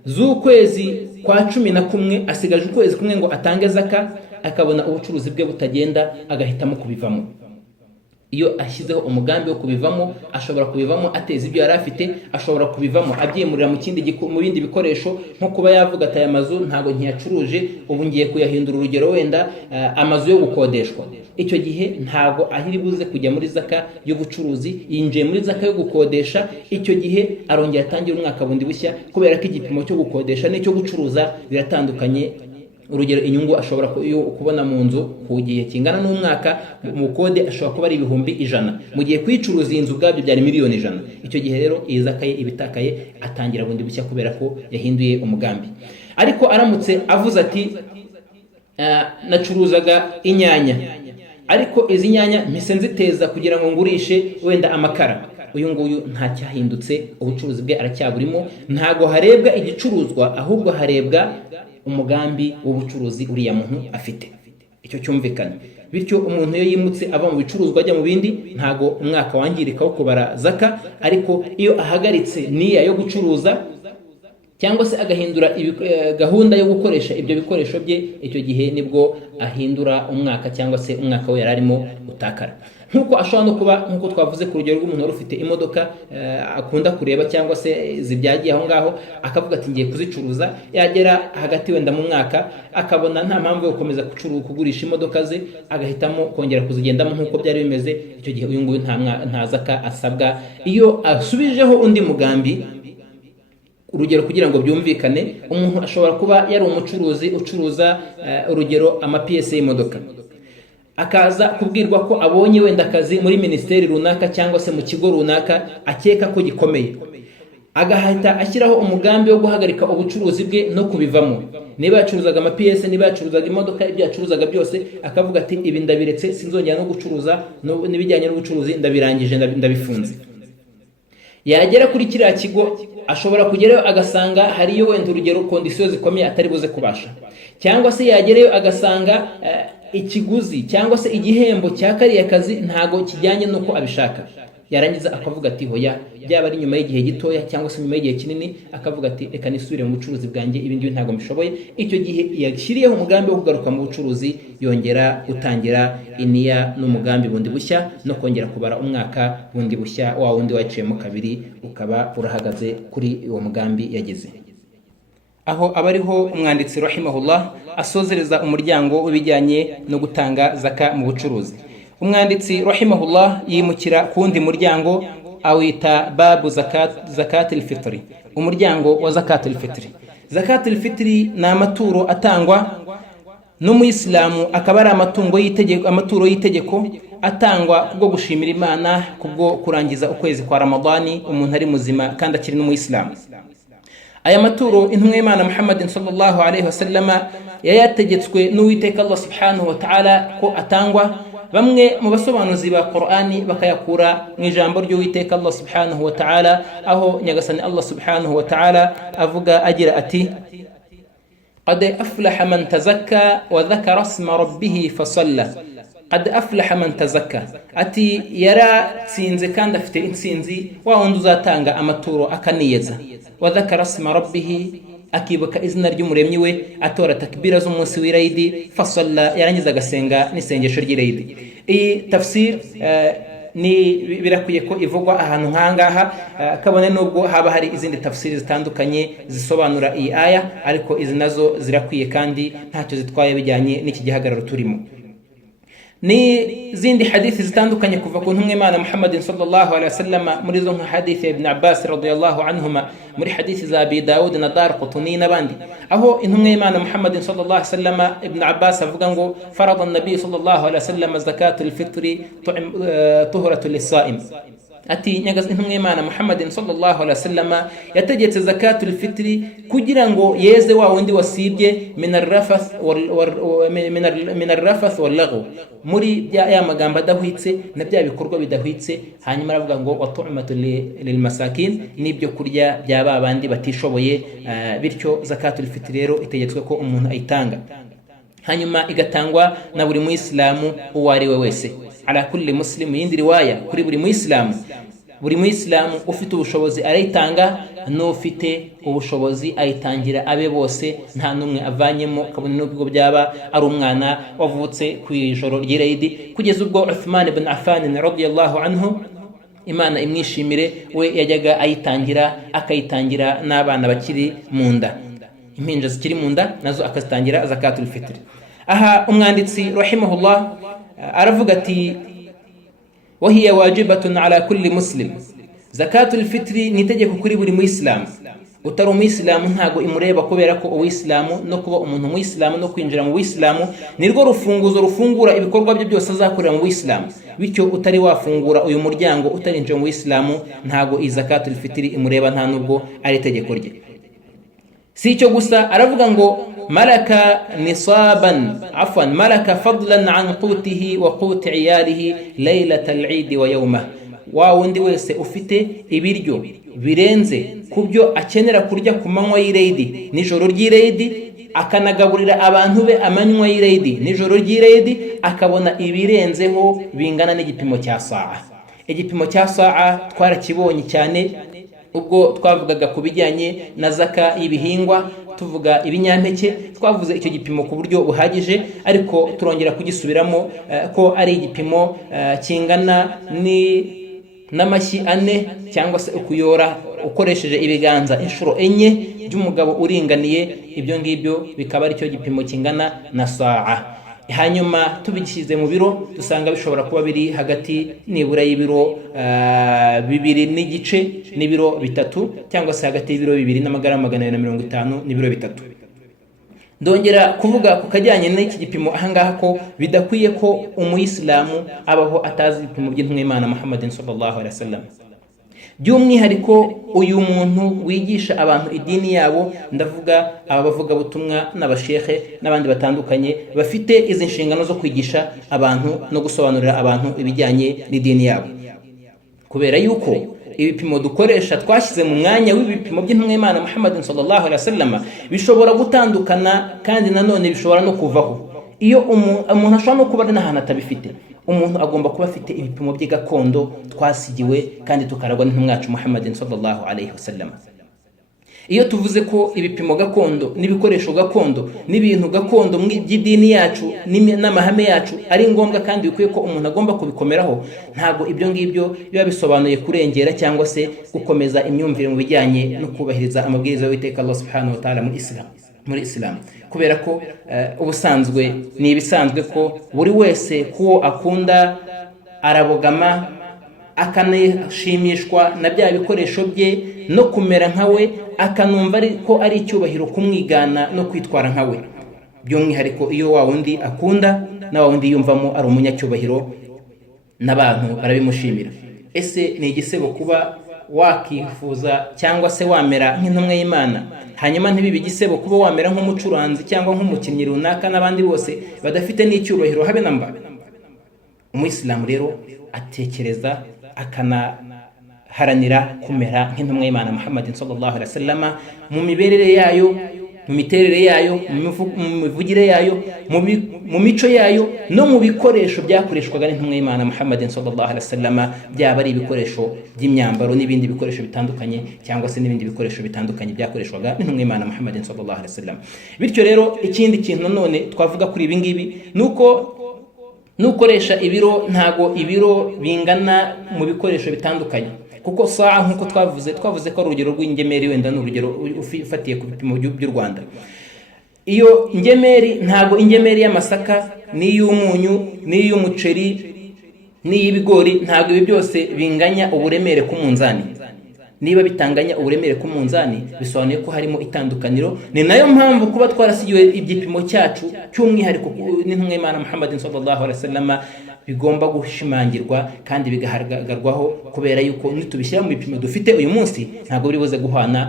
z'ukwezi kwa 11, asigaje ukwezi kumwe ngo atange zaka, akabona ubucuruzi bwe butagenda, agahitamo kubivamo. Iyo ashyizeho umugambi wo kubivamo, ashobora kubivamo ateza ibyo yari afite, ashobora kubivamo abyimurira mu bindi bikoresho, nko kuba yavuga ati aya mazu ntago ntiyacuruje, ubu ngiye kuyahindura, urugero wenda amazu yo gukodeshwa. Icyo gihe ntago ahiri buze kujya muri zaka y'ubucuruzi, yinjiye muri zaka yo gukodesha. Icyo gihe arongera atangira umwaka bundi bushya, kubera ko igipimo cyo gukodesha n'icyo gucuruza biratandukanye. Urugero, inyungu ashobora kubona mu nzu ku gihe kingana n'umwaka, mu kode ashobora kuba ari 100,000, mu gihe kwicuruza iyi nzu bwabyo byari 1,000,000. Icyo gihe rero iyi zaka ye ibitakaye, atangira bundi bushya kubera ko yahinduye umugambi. Ariko aramutse avuze ati nacuruzaga inyanya, ariko izi nyanya mpise nziteza kugira ngo ngurishe wenda amakara, uyu nguyu nta cyahindutse, ubucuruzi bwe aracyaburimo. Ntago harebwa igicuruzwa, ahubwo harebwa umugambi w'ubucuruzi uriya muntu afite. Icyo cyumvikana. Bityo umuntu iyo yimutse ava mu bicuruzwa ajya mu bindi, ntago umwaka wangirika wo kubara zaka, ariko iyo ahagaritse niya yo gucuruza cyangwa se agahindura gahunda yo gukoresha ibyo bikoresho bye, icyo gihe nibwo ahindura umwaka, cyangwa se umwaka we yararimo utakara. Nkuko ashobora no kuba, nkuko twavuze ku rugero rw'umuntu wari ufite imodoka akunda kureba cyangwa se zibyagiye aho ngaho, akavuga ati ngiye kuzicuruza, yagera hagati wenda mu mwaka akabona nta mpamvu yo gukomeza kugurisha imodoka ze, agahitamo kongera kuzigendamo nkuko byari bimeze. Icyo gihe uyu nguyu nta zaka asabwa. Iyo asubijeho undi mugambi, urugero kugira ngo byumvikane, umuntu ashobora kuba yari umucuruzi ucuruza urugero amapiyese y'imodoka, akaza kubwirwa ko abonye wenda akazi muri ministeri runaka cyangwa se mu kigo runaka akeka ko gikomeye, agahita ashyiraho umugambi wo guhagarika ubucuruzi bwe no kubivamo. Niba yacuruzaga amapiyese, niba yacuruzaga imodoka, ibyo yacuruzaga byose, akavuga ati ibi ndabiretse, sinzongera no gucuruza, n'ibijyanye n'ubucuruzi ndabirangije, ndabifunze. Yagera kuri kiriya kigo, ashobora kugerayo agasanga hariyo wenda urugero kondisiyo zikomeye atari buze kubasha, cyangwa se yagerayo agasanga ikiguzi cyangwa se igihembo cya kariya kazi ntago kijyanye nuko abishaka. Yarangiza akavuga ati hoya, byaba ari nyuma y'igihe gitoya cyangwa se nyuma y'igihe kinini, akavuga ati reka nisubire mu bucuruzi bwanjye, ibindi ntago mbishoboye. Icyo gihe yashyiriyeho umugambi wo kugaruka mu bucuruzi, yongera gutangira iniya n'umugambi bundi bushya, no kongera kubara umwaka bundi bushya, wa wundi waciyemo kabiri ukaba urahagaze kuri uwo mugambi yagize. Aho abariho umwanditsi rahimahullah asozereza umuryango w'ibijyanye no gutanga zaka mu bucuruzi. Umwanditsi rahimahullah yimukira kundi muryango awita babu zakatul fitri, umuryango wa zakatul fitri. Zakatul fitri ni amaturo atangwa n'umuyisilamu, akaba ari amaturo y'itegeko atangwa kubwo gushimira Imana, kubwo kurangiza ukwezi kwa Ramadani umuntu ari muzima kandi akiri n'umuyisilamu. Aya maturo intumwa y'Imana Muhammadin sallallahu alaihi wasallama yayategetswe n'Uwiteka Allah subhanahu wa ta'ala ko atangwa. Bamwe mu basobanuzi ba Qur'ani bakayakura mu ijambo ry'Uwiteka Allah subhanahu wa ta'ala, aho nyagasani Allah subhanahu wa ta'ala avuga agira ati qad aflaha man tazakka wa dhakara isma rabbih fasalla. Qad aflaha man tazakka, ati yaratsinze kandi afite intsinzi wa wundi uzatanga amaturo akaniyeza, wa dhakara isma rabbih, akibuka izina ry'umuremyi we, atora takbira z'umunsi w'Eid, fasalla, yarangiza agasenga n'isengesho ry'Eid. Iyi tafsir ni birakwiye ko ivugwa ahantu nkangaha, kabone nubwo haba hari izindi tafsiri zitandukanye zisobanura iyi aya, ariko izi nazo zirakwiye kandi ntacyo zitwaye bijyanye n'iki gihagararo turimo. ni zindi hadithi zitandukanye kuva ku ntumwa Imana Muhammadin sallallahu alaihi wasallam, muri zo nka hadithi ya Ibn Abbas radiyallahu anhuma, muri hadithi za Abi Dawud na Darqutni n'abandi, aho intumwa Imana Muhammadin sallallahu alaihi wasallam Ibn Abbas avuga ngo farada an-nabi sallallahu alaihi wasallam zakatul fitri tuhratul lis-sa'im, ati nyagaza intumwa Imana Muhammadin sallallahu alaihi wasallam yategetse zakatul fitri kugira ngo yeze wa wundi wasibye min ar-rafath wal laghu, muri ya magambo adahwitse na bya bikorwa bidahwitse. Hanyuma aravuga ngo watu'matu lil masakin, nibyo kurya bya babandi batishoboye. Bityo zakatul fitri rero itegetswe ko umuntu ayitanga, hanyuma igatangwa na buri muislamu uwo ari we wese, ala kulli muslim. Yindi riwaya kuri buri muislamu ufite ubushobozi arayitanga, n'ufite ubushobozi ayitangira abe bose, nta numwe avanyemo, kabone n'ubwo byaba ari umwana wavutse ku ijoro ry'Eid, kugeza ubwo Uthman ibn Affan radiyallahu anhu, Imana imwishimire, we yajyaga ayitangira, akayitangira n'abana bakiri mu nda, impinja zikiri mu nda nazo akazitangira zakatul fitri. Aha umwanditsi rahimahullah aravuga ati wahiya wajibatun ala kulli muslim, zakatul fitri ni itegeko kuri buri muislamu. Utari umuyisilamu ntago imureba, kubera ko uwisilamu no kuba umuntu umuyisilamu no kwinjira mu wisilamu nirwo rufunguzo rufungura ibikorwa bye byose azakorera mu wisilamu. Bityo utari wafungura uyu muryango utarinjira mu wisilamu, ntago izakatul fitri imureba, nta nubwo ari itegeko rye. Si icyo gusa, aravuga ngo malaka fadlan an qutihi wa quti iyalihi laylatal eid wa yawmah, wa wundi wese ufite ibiryo birenze kubyo akenera kurya ku manywa y'Eid nijoro ry'Eid, akanagaburira abantu be amanywa y'Eid nijoro ry'Eid, akabona ibirenzeho bingana n'igipimo cya saa. Igipimo cya saa twarakibonye cyane ubwo twavugaga ku bijyanye na zaka y'ibihingwa, tuvuga ibinyampeke, twavuze icyo gipimo ku buryo buhagije, ariko turongera kugisubiramo ko ari igipimo kingana n'amashyi 4 cyangwa se ukuyora ukoresheje ibiganza inshuro 4 by'umugabo uringaniye. Ibyo ngibyo bikaba ari cyo gipimo kingana na saa. Hanyuma tubishyize mu biro dusanga bishobora kuba biri hagati nibura y'ibiro 2 n'igice n'ibiro 3, cyangwa se hagati y'ibiro 2 n'amagarama 250 n'ibiro 3. Ndongera kuvuga ku kajyanye n'iki gipimo ahangaha ko bidakwiye ko umuyisilamu abaho atazi ibipimo by'intumwa Imana Muhammadin sallallahu alaihi wasallam. By'umwihariko uyu muntu wigisha abantu idini yabo, ndavuga aba bavuga butumwa n'abashehe n'abandi batandukanye bafite izi nshingano zo kwigisha abantu no gusobanurira abantu ibijyanye n'idini yabo, kubera yuko ibipimo dukoresha twashyize mu mwanya w'ibipimo by'intumwa Imana Muhammadin sallallahu alaihi wasallam bishobora gutandukana, kandi nanone bishobora no kuvaho. Iyo umuntu ashobora no kuba ari n'ahantu atabifite, umuntu agomba kuba afite ibipimo bye gakondo twasigiwe kandi tukaragwa n'intumwa yacu Muhammadin sallallahu alaihi wasallam. Iyo tuvuze ko ibipimo gakondo n'ibikoresho gakondo n'ibintu gakondo by'idini yacu n'amahame yacu ari ngombwa kandi bikwiye ko umuntu agomba kubikomeraho, ntago ibyo ngibyo biba bisobanuye kurengera cyangwa se gukomeza imyumvire mu bijyanye no kubahiriza amabwiriza y'Uwiteka Allah subhanahu wa ta'ala muri Islam, kubera ko ubusanzwe ni ibisanzwe ko buri wese kuwo akunda arabogama akanashimishwa na bya bikoresho bye no kumera nkawe, akanumva ko ari icyubahiro kumwigana no kwitwara nkawe. By'umwihariko iyo wa wundi akunda na wa wundi yumvamo ari umunyacyubahiro n'abantu barabimushimira. Ese ni igisebo kuba wakifuza cyangwa se wamera nk'intumwa y'Imana, hanyuma ntibibe igisebo kuba wamera nk'umucuranzi cyangwa nk'umukinnyi runaka n'abandi bose badafite n'icyubahiro habe namba? Umuyisilamu rero atekereza akanaharanira kumera nk'intumwa y'Imana Muhammadin sallallahu alaihi wasallam mu miberere yayo, mu miterere yayo, mu mivugire yayo, mu mico yayo, no mu bikoresho byakoreshwaga n'intumwa y'Imana Muhammadin sallallahu alaihi wasallam, byaba ari ibikoresho by'imyambaro n'ibindi bikoresho bitandukanye, cyangwa se n'ibindi bikoresho bitandukanye byakoreshwaga n'intumwa y'Imana Muhammadin sallallahu alaihi wasallam. Bityo rero ikindi kintu none twavuga kuri ibi ngibi nuko nukoresha ibiro ntago ibiro bingana mu bikoresho bitandukanye, kuko saa nkuko twavuze ko ari urugero rw'ingemeri, wenda ni urugero ufatiye ku bipimo by'u Rwanda. Iyo ingemeri ntago ingemeri y'amasaka n'iy'umunyu n'iy'umuceri n'iy'ibigori ntago ibi byose binganya uburemere ku munzani. Niba bitanganya uburemere ku munzani bisobanuye ko harimo itandukaniro. Ni nayo mpamvu kuba twarasigiwe igipimo cyacu cy'umwihariko n'intumwa y'Imana Muhammad sallallahu alaihi wasallam bigomba gushimangirwa kandi bigahagarwaho, kubera yuko nitubishyira mu bipimo dufite uyu munsi ntago biri buze guhana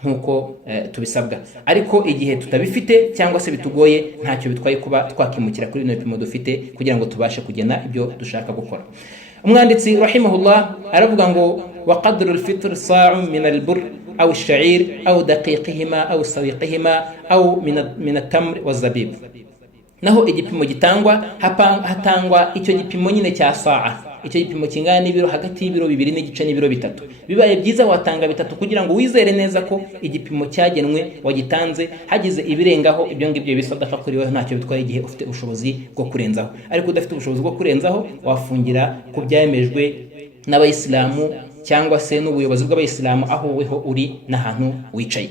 nkuko tubisabwa. Ariko igihe tutabifite cyangwa se bitugoye, ntacyo bitwaye kuba twakimukira kuri bino bipimo dufite kugira ngo tubashe kugena ibyo dushaka gukora. Umwanditsi rahimahullah aravuga ngo wa qadru al-fitr sa'un min al-burr aw ash-sha'ir aw daqiqihima aw sawiqihima aw min at-tamr waz-zabib. Naho igipimo gitangwa hatangwa icyo gipimo nyine cya sa'a, icyo gipimo kingana n'ibiro hagati y'ibiro 2 n'igice n'ibiro 3. Bibaye byiza watanga 3 kugira ngo wizere neza ko igipimo cyagenwe wagitanze. Hagize ibirengaho ibyo ngibyo bisadaka kuri wowe, ntacyo bitwaye igihe ufite ubushobozi bwo kurenzaho. Ariko udafite ubushobozi bwo kurenzaho, wafungira ku byemejwe n'abayisilamu cyangwa se n'ubuyobozi bw'abayisilamu aho weho uri n'ahantu wicaye.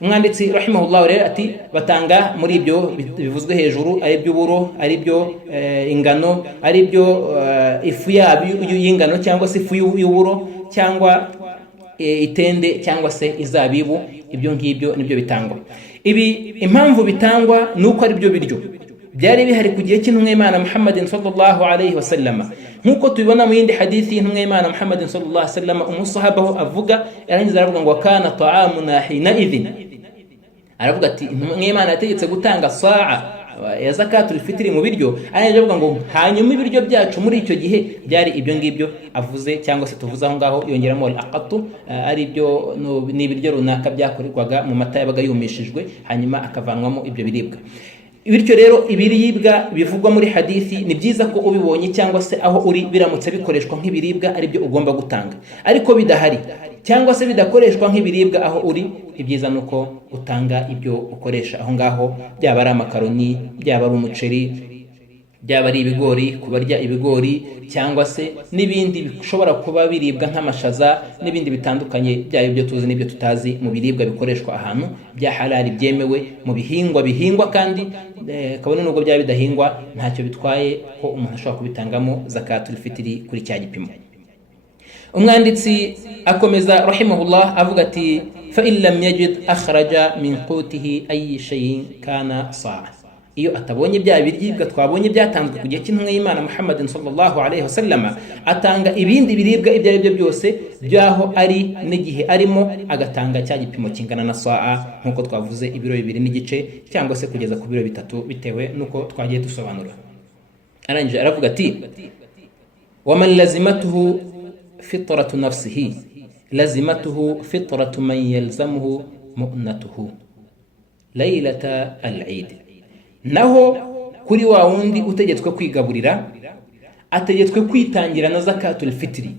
Umwanditsi rahimahullah rero ati batanga muri ibyo bivuzwe hejuru, ari by'uburo, ari byo ingano, ari byo ifu y'ingano cyangwa se ifu y'uburo, cyangwa itende cyangwa se izabibu. Ibyo ngibyo nibyo bitangwa. Ibi impamvu bitangwa nuko ari byo biryo byari bihari ku gihe cy'intumwa y'Imana Muhammad sallallahu alaihi wasallam, nkuko tubibona mu yindi hadithi y'intumwa y'Imana Muhammad sallallahu alaihi wasallam. Umusahaba avuga, yarangiza aravuga ngo kana ta'amuna hina idhin, aravuga ati intumwa y'Imana yategetse gutanga sa'a ya zakatul fitri mu biryo. Arangiza avuga ngo hanyuma ibiryo byacu muri icyo gihe byari ibyo ngibyo avuze, cyangwa se tuvuze aho ngaho yongeramo al-aqatu, ari byo n'ibiryo runaka byakorerwaga mu mata yabaga yumishijwe hanyuma akavanwamo ibyo biribwa. Bityo rero ibiribwa bivugwa muri hadithi ni byiza ko ubibonye cyangwa se aho uri biramutse bikoreshwa nk'ibiribwa ari byo ugomba gutanga. Ariko bidahari cyangwa se bidakoreshwa nk'ibiribwa aho uri, ibyiza nuko utanga ibyo ukoresha aho ngaho, byaba ari amakaroni, byaba ari umuceri, byaba ari ibigori, kubarya ibigori, cyangwa se n'ibindi bishobora kuba biribwa nk'amashaza n'ibindi bitandukanye, byaba ibyo tuzi n'ibyo tutazi, mu biribwa bikoreshwa ahantu bya halali byemewe, mu bihingwa kandi kabone nubwo byaba bidahingwa ntacyo bitwaye ko umuntu ashobora kubitangamo zakatul fitri kuri cya gipimo. Umwanditsi akomeza rahimahullah avuga ati fa in lam yajid akhraja min qutihi ay shay'in kana sa'a. Iyo atabonye bya biribwa twabonye byatanzwe ku gihe cy'intumwa y'Imana Muhammad sallallahu alaihi wasallam, atanga ibindi biribwa ibyo ari byo byose byaho ari n'igihe arimo, agatanga cya gipimo kingana na sa'a nkuko twavuze, ibiro 2 n'igice cyangwa se kugeza ku biro 3 bitewe nuko twagiye dusobanura. Arangije aravuga ati wa man lazimatuhu fitratu nafsihi lazimatuhu fitratu man yalzamuhu mu'natuhu laylata al-eid. Naho kuri wa wundi utegetswe kwigaburira, ategetswe kwitangira na zakatul fitri,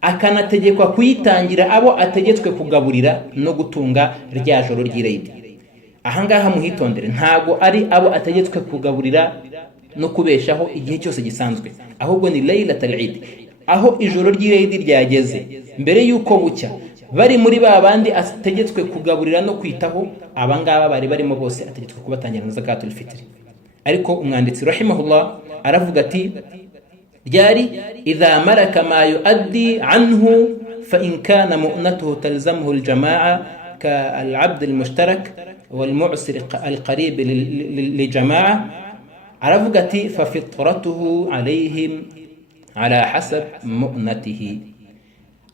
akanategekwa kuyitangira abo ategetswe kugaburira no gutunga rya joro ry'Eid. Ahangaha muhitondere, ntago ari abo ategetswe kugaburira no kubeshaho igihe cyose gisanzwe, ahubwo ni laylatul Eid, aho ijoro ry'Eid ryageze mbere yuko bucya, bari muri ba bandi ategetswe kugaburira no kwitaho, abangaba bari barimo bose ategetswe kubatangira na zakatul fitri. Ariko umwanditsi rahimahullah aravuga ati ryari idha maraka ma yuaddi anhu fa in kana mu'natuhu talzamuhu al-jama'a ka al-'abd al-mushtarak wal mu'sir al-qarib li jama'a. Aravuga ati fa fitratuhu alayhim ala hasab mu'natihi.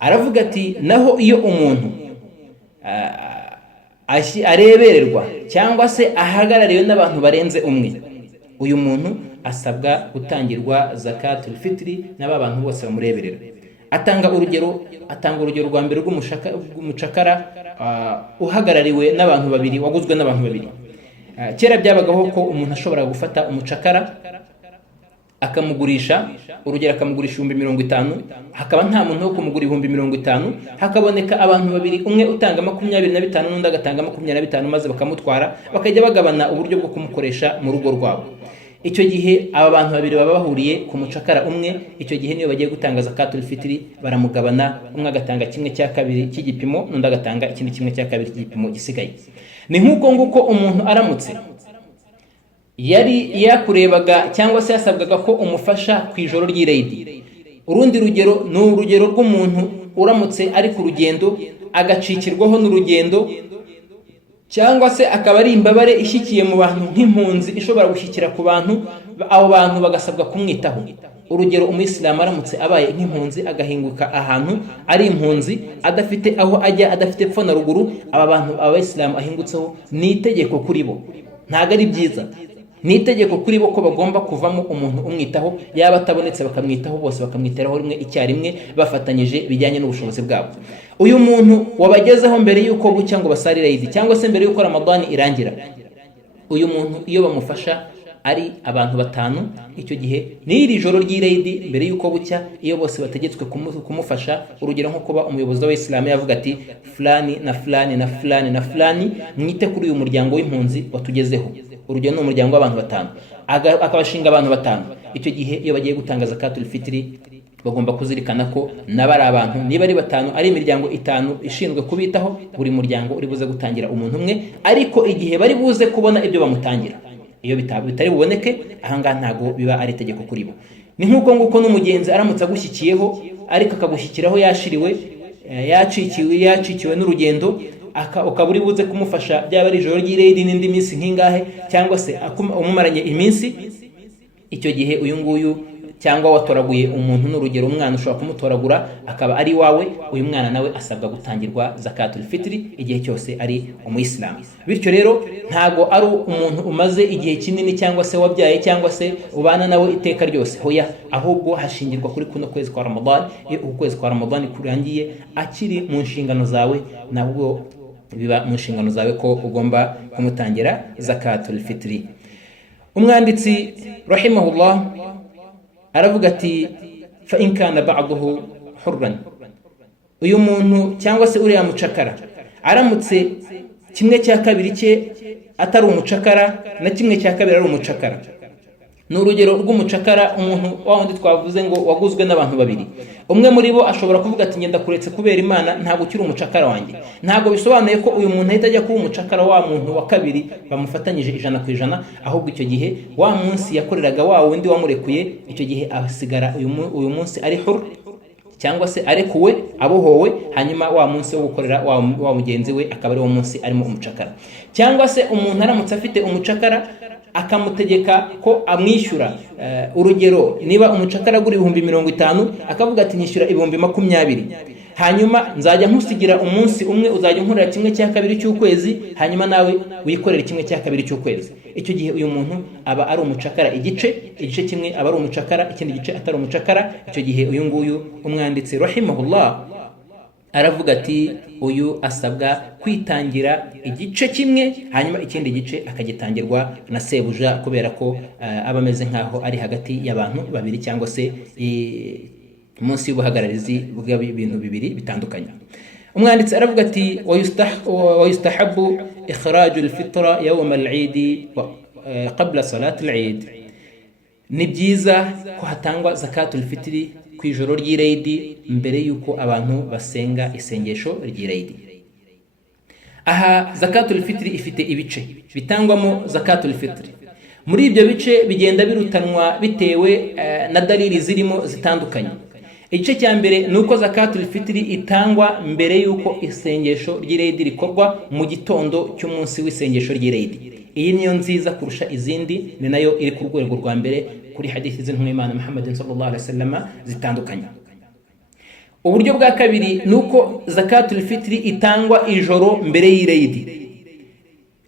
Aravuga ati naho iyo umuntu arebererwa cyangwa se ahagarariwe n'abantu barenze umwe, uyu muntu asabwa gutangirwa zakatul fitri n'aba bantu bose bamureberera. Atanga urugero rwa mbere rw'umucakara uhagarariwe n'abantu babiri, waguzwe n'abantu babiri. Kera byabagaho ko umuntu ashobora gufata umucakara akamugurisha, urugero akamugurisha 50,000, hakaba nta muntu wo kumugura 50,000, hakaboneka abantu babiri, umwe utanga 25 n'undi agatanga 25, maze bakamutwara bakajya bagabana uburyo bwo kumukoresha mu rugo rwabo. icyo gihe aba bantu babiri baba bahuriye ku mucakara umwe, icyo gihe niyo bagiye gutanga zakatul fitri baramugabana, umwe agatanga 1/2 cy'igipimo n'undi agatanga ikindi 1/2 cy'igipimo gisigaye. Ni nk'uko nguko umuntu aramutse yari yakurebaga cyangwa se yasabwaga ko umufasha ku ijoro ry'irayidi. Urundi rugero ni urugero rw'umuntu uramutse ari ku rugendo agacikirwaho n'urugendo, cyangwa se akaba ari imbabare ishyikiye mu bantu nk'impunzi ishobora gushyikira ku bantu, abo bantu bagasabwa kumwitaho. Urugero, umuyisilamu aramutse abaye nk'impunzi agahinguka ahantu ari impunzi adafite aho ajya, adafite epfo na ruguru, aba bantu abayisilamu ahingutseho ni itegeko kuri bo, ntabwo ari byiza. Ni itegeko kuri bo ko bagomba kuvamo umuntu umwitaho, yaba atabonetse bakamwitaho, bose bakamwiteraho rimwe icyarimwe bafatanyije bijyanye n'ubushobozi bwabo. Uyu muntu wabagezeho mbere y'uko bucya ngo basarire Eid cyangwa se mbere y'uko Ramadani irangira, uyu muntu iyo bamufasha ari abantu 5, icyo gihe n'iri joro ry'Eid mbere y'uko bucya, iyo bose bategetswe kumufasha, urugero nko kuba umuyobozi w'Abayisilamu yavuga ati fulani na fulani na fulani na fulani mwite kuri uyu muryango w'impunzi watugezeho, urugero ni umuryango w'abantu 5, akabashinga abantu 5, icyo gihe iyo bagiye gutanga zakatul fitri bagomba kuzirikana ko nabari abantu niba ari 5 ari imiryango 5 ishinzwe kubitaho, buri muryango uri buze gutangira umuntu umwe, ariko igihe bari buze kubona ibyo bamutangira, iyo bitari buboneke ahangaha ntago biba ari itegeko kuri bo. Ni nk'uko nguko n'umugenzi aramutse agushyikiyeho ariko akagushyikiraho yashiriwe, yacikiwe n'urugendo, ukaba uri buze kumufasha, byaba ari ijoro ry'Eid n'indi minsi nk'ingahe cyangwa se umumaranye iminsi, icyo gihe uyu nguyu cyangwa watoraguye umuntu, n'urugero umwana ushobora kumutoragura akaba ari wawe, uyu mwana nawe asabwa gutangirwa zakatul fitri igihe cyose ari umuyisilamu. Bityo rero ntago ari umuntu umaze igihe kinini cyangwa se wabyaye cyangwa se ubana nawe iteka ryose, hoya, ahubwo hashingirwa kuri kuno kwezi kwa Ramadan. Iyo ukwezi kwa Ramadan kurangiye akiri mu nshingano zawe, nabwo biba mu nshingano zawe ko ugomba kumutangira zakatul fitri. Umwanditsi rahimahullah aravuga ati fa in kana ba'dahu hurran, uyu muntu cyangwa se uriya mucakara aramutse 1/2 cye atari umucakara na 1/2 ari umucakara. Ni urugero rw'umucakara, umuntu wa wundi twavuze ngo waguzwe n'abantu 2, umwe muri bo ashobora kuvuga ati ngenda kuretse kubera Imana, ntabwo ukiri umucakara wanjye. Ntabwo bisobanuye ko uyu muntu ahita ajya kuba umucakara wa muntu wa 2 bamufatanyije 100%, ahubwo icyo gihe wa munsi yakoreraga wa wundi wamurekuye, icyo gihe asigara uyu munsi ari hur cyangwa se arekuwe, abohowe, hanyuma wa munsi wo gukorera wa mugenzi we akaba ari wo munsi arimo umucakara. Cyangwa se umuntu aramutse afite umucakara akamutegeka ko amwishyura, urugero niba umucakara guri 50,000 akavuga ati nyishyura 20,020, hanyuma nzajya nkusigira umunsi umwe uzajya nkorera 1/2 cy'ukwezi, hanyuma nawe wikorera 1/2 cy'ukwezi. Icyo gihe uyu muntu aba ari umucakara igice kimwe aba ari umucakara, ikindi gice atari umucakara. Icyo gihe uyu nguyu umwanditsi rahimahullah aravuga ati uyu asabwa kwitangira igice kimwe, hanyuma ikindi gice akagitangirwa na sebuja, kubera ko aba ameze nkaho ari hagati y'abantu 2 cyangwa se munsi y'ubuhagararizi bw'ibintu 2 bitandukanye. Umwanditsi aravuga ati wa yustahabu ikhraju al-fitra yawm al-Eid qabla salat al-Eid, ni byiza ko hatangwa zakatul fitri ku ijoro ry'Eid mbere yuko abantu basenga isengesho ry'Eid. Aha zakatul fitri ifite ibice bitangwamo zakatul fitri. Muri ibyo bice bigenda birutanwa bitewe na dalili zirimo zitandukanye. Igice cya mbere nuko zakatul fitri itangwa mbere yuko isengesho ry'Eid rikorwa mu gitondo cy'umunsi w'isengesho ry'Eid. Iyi niyo nziza kurusha izindi, ni nayo iri ku rwego rwa mbere kuri hadithi z'intumwa Muhammad sallallahu alaihi wasallam zitandukanye. Uburyo bwa kabiri nuko zakatul fitri itangwa ijoro mbere y'Eid.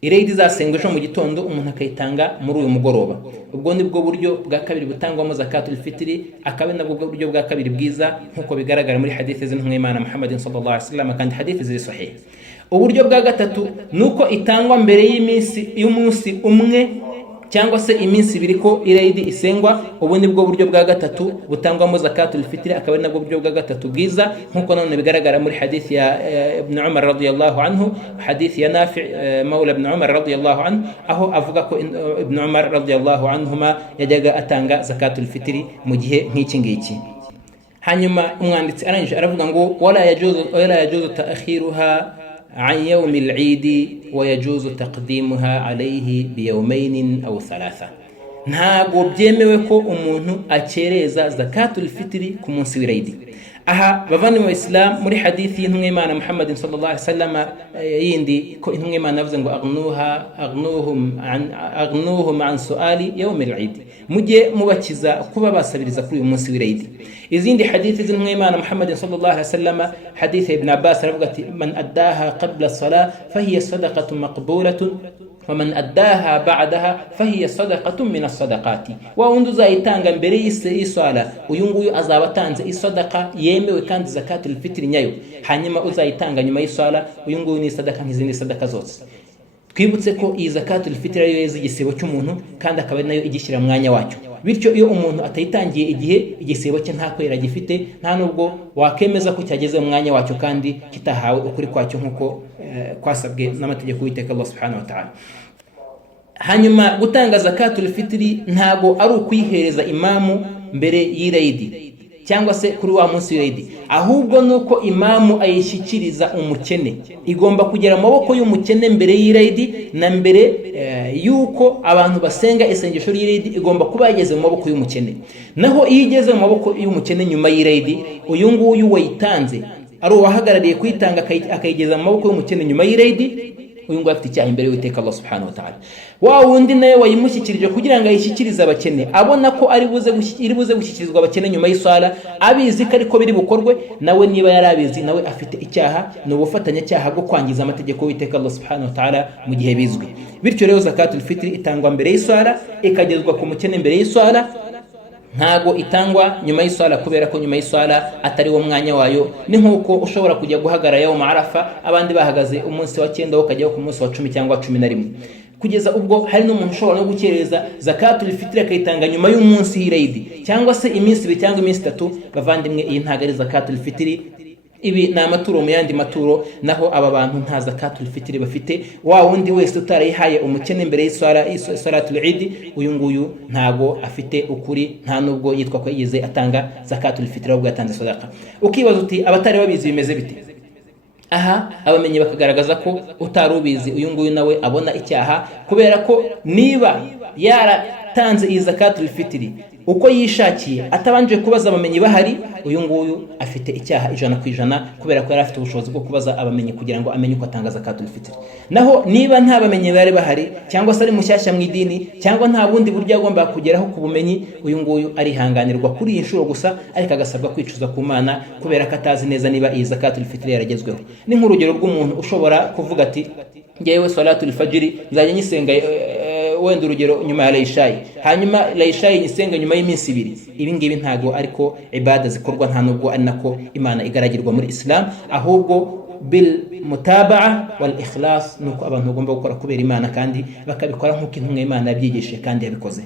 Eid zasengwa ejo mu gitondo, umuntu akayitanga muri uyu mugoroba. Ubwo ni bwo buryo bwa kabiri butangwamo zakatul fitri, akaba nabwo buryo bwa kabiri bwiza nkuko bigaragara muri hadithi z'intumwa Muhammad sallallahu alaihi wasallam, kandi hadithi ziri sahih. Uburyo bwa gatatu nuko itangwa mbere y'umunsi umwe cyangwa se iminsi ibiri ko irayidi isengwa. Ubu ni bwo buryo bwa gatatu butangwamo zakatul fitri, akaba ari nabwo buryo bwa gatatu bwiza, nk'uko nanone bigaragara muri hadithi ya ibn Umar radiyallahu anhu, hadithi ya Nafi maula ibn Umar radiyallahu anhu, aho avuga ko ibn Umar radiyallahu anhuma yajyaga atanga zakatul fitri mu gihe nk'iki ngiki. Hanyuma umwanditsi arangije aravuga ngo wala yajuzu ta'khiruha عن يوم العيد ويجوز تقديمها عليه بيومين أو ثلاثة. ntago byemewe ko umuntu akereza zakatul fitri ku munsi w'irayidi. Aha bavani mu Islam muri hadithi y'intumwa Imana Muhammad sallallahu alaihi wasallam yindi ko intumwa Imana yavuze ngo agnuhum an suali yawm al-eid, mujye mubakiza kuba basabiriza kuri uyu munsi w'irayidi. Izindi hadithi z'intumwa Imana Muhammad sallallahu alaihi wasallam, hadithi ibn Abbas aravuga ati man addaha qabla as-salah fahiya sadaqatun maqbulatun ومن أداها بعدها فهي صدقة من الصدقات. وأنdu uzayitanga mbere y'iswala, uyu nguyu azaba atanze isadaqa yemewe kandi zakatul fitri nyayo. Hanyuma uzayitanga nyuma y'iswala, uyu nguyu ni sadaka nk'izindi sadaka zose. Twibutse ko iyi zakatul fitri ariyo yeze igisebo cy'umuntu kandi akaba nayo igishyira mwanya wacyo. Bityo iyo umuntu atayitangiye igihe igisebo cye nta kwera gifite, nta nubwo wakemeza ko cyageze mu mwanya wacyo kandi kitahawe ukuri kwacyo nk'uko kwasabwe n'amategeko y'Uwiteka Allah subhanahu wa ta'ala. Hanyuma gutanga zakatul fitri ntago ari ukwihereza imamu mbere y'irayidi cyangwa se kuri wa munsi w'irayidi, ahubwo nuko imamu ayishyikiriza umukene. Igomba kugera mu maboko y'umukene mbere y'irayidi, na mbere yuko abantu basenga isengesho y'irayidi igomba kuba yageze mu maboko y'umukene. Naho iyo igeze mu maboko y'umukene nyuma y'irayidi, uyu nguyu wayitanze ari uwahagarariye kuyitanga akayigeza mu maboko y'umukene nyuma y'irayidi, uyu nguyu afite icyaha imbere y'Uwiteka Allah subhanahu wa ta'ala. Wa wundi nawe wayimushyikirije kugira ngo ayishyikirize abakene, abona ko iri buze gushyikirizwa abakene nyuma y'iswala, abizi ko ariko biri bukorwe, nawe niba yarabizi nawe afite icyaha, ni ubufatanyacyaha bwo kwangiza amategeko y'Uwiteka Allah subhanahu wa ta'ala mu gihe bizwi. Bityo rero zakatul fitri itangwa mbere y'iswala, ikagezwa ku mukene mbere y'iswala, ntago itangwa nyuma y'iswala, kubera ko nyuma y'iswala atari wo mwanya wayo. Ni nkuko ushobora kujya guhagarara yo Arafa, abandi bahagaze umunsi wa 9 ukajyaho ku munsi wa 10 cyangwa 11, kugeza ubwo hari n'umuntu ushobora no gukereza zakatul fitri akayitanga nyuma y'umunsi w'irayidi cyangwa se iminsi 2 cyangwa iminsi 3. Bavandimwe, iyi ntago ari zakatul fitri, ibi ni amaturo mu yandi maturo. Naho aba bantu nta zakatul fitri bafite. Wa wundi wese utarayihaye umukene mbere y'isalatul eid, uyu nguyu ntago afite ukuri, nta nubwo yitwa ko yigeze atanga zakatul fitri, ahubwo yatanze sadaqa. Ukibaza uti abatari babizi bimeze bite? Aha abamenye bakagaragaza ko utarubizi uyu nguyu nawe abona icyaha, kubera ko niba yaratanze iyi zakatul fitri uko yishakiye atabanje kubaza abamenyi bahari, uyu nguyu afite icyaha 100%, kubera ko yari afite ubushobozi bwo kubaza abamenyi kugira ngo amenye uko atanga zakatul fitri. Naho niba nta bamenyi bari bahari, cyangwa se ari mushyashya mu idini, cyangwa nta bundi buryo agomba kugeraho ku bumenyi, uyu nguyu arihanganirwa kuri iyi nshuro gusa, ariko agasabwa kwicuza ku Mana, kubera ko atazi neza niba iyi zakatul fitri yaragezweho. Ni nk'urugero rw'umuntu ushobora kuvuga ati ngewe salatul fajiri nzajya nyisenga wenda urugero nyuma ya Laishayi, hanyuma Laishayi nyisenga nyuma y'iminsi 2. Ibi ngibi ntago ariko ibada zikorwa, nta nubwo ari nako Imana igaragirwa muri Islam, ahubwo bil mutaba'a wal ikhlas, nuko abantu bagomba gukora kubera Imana kandi bakabikora nk'uko intumwa Imana yabyigishije kandi yabikoze.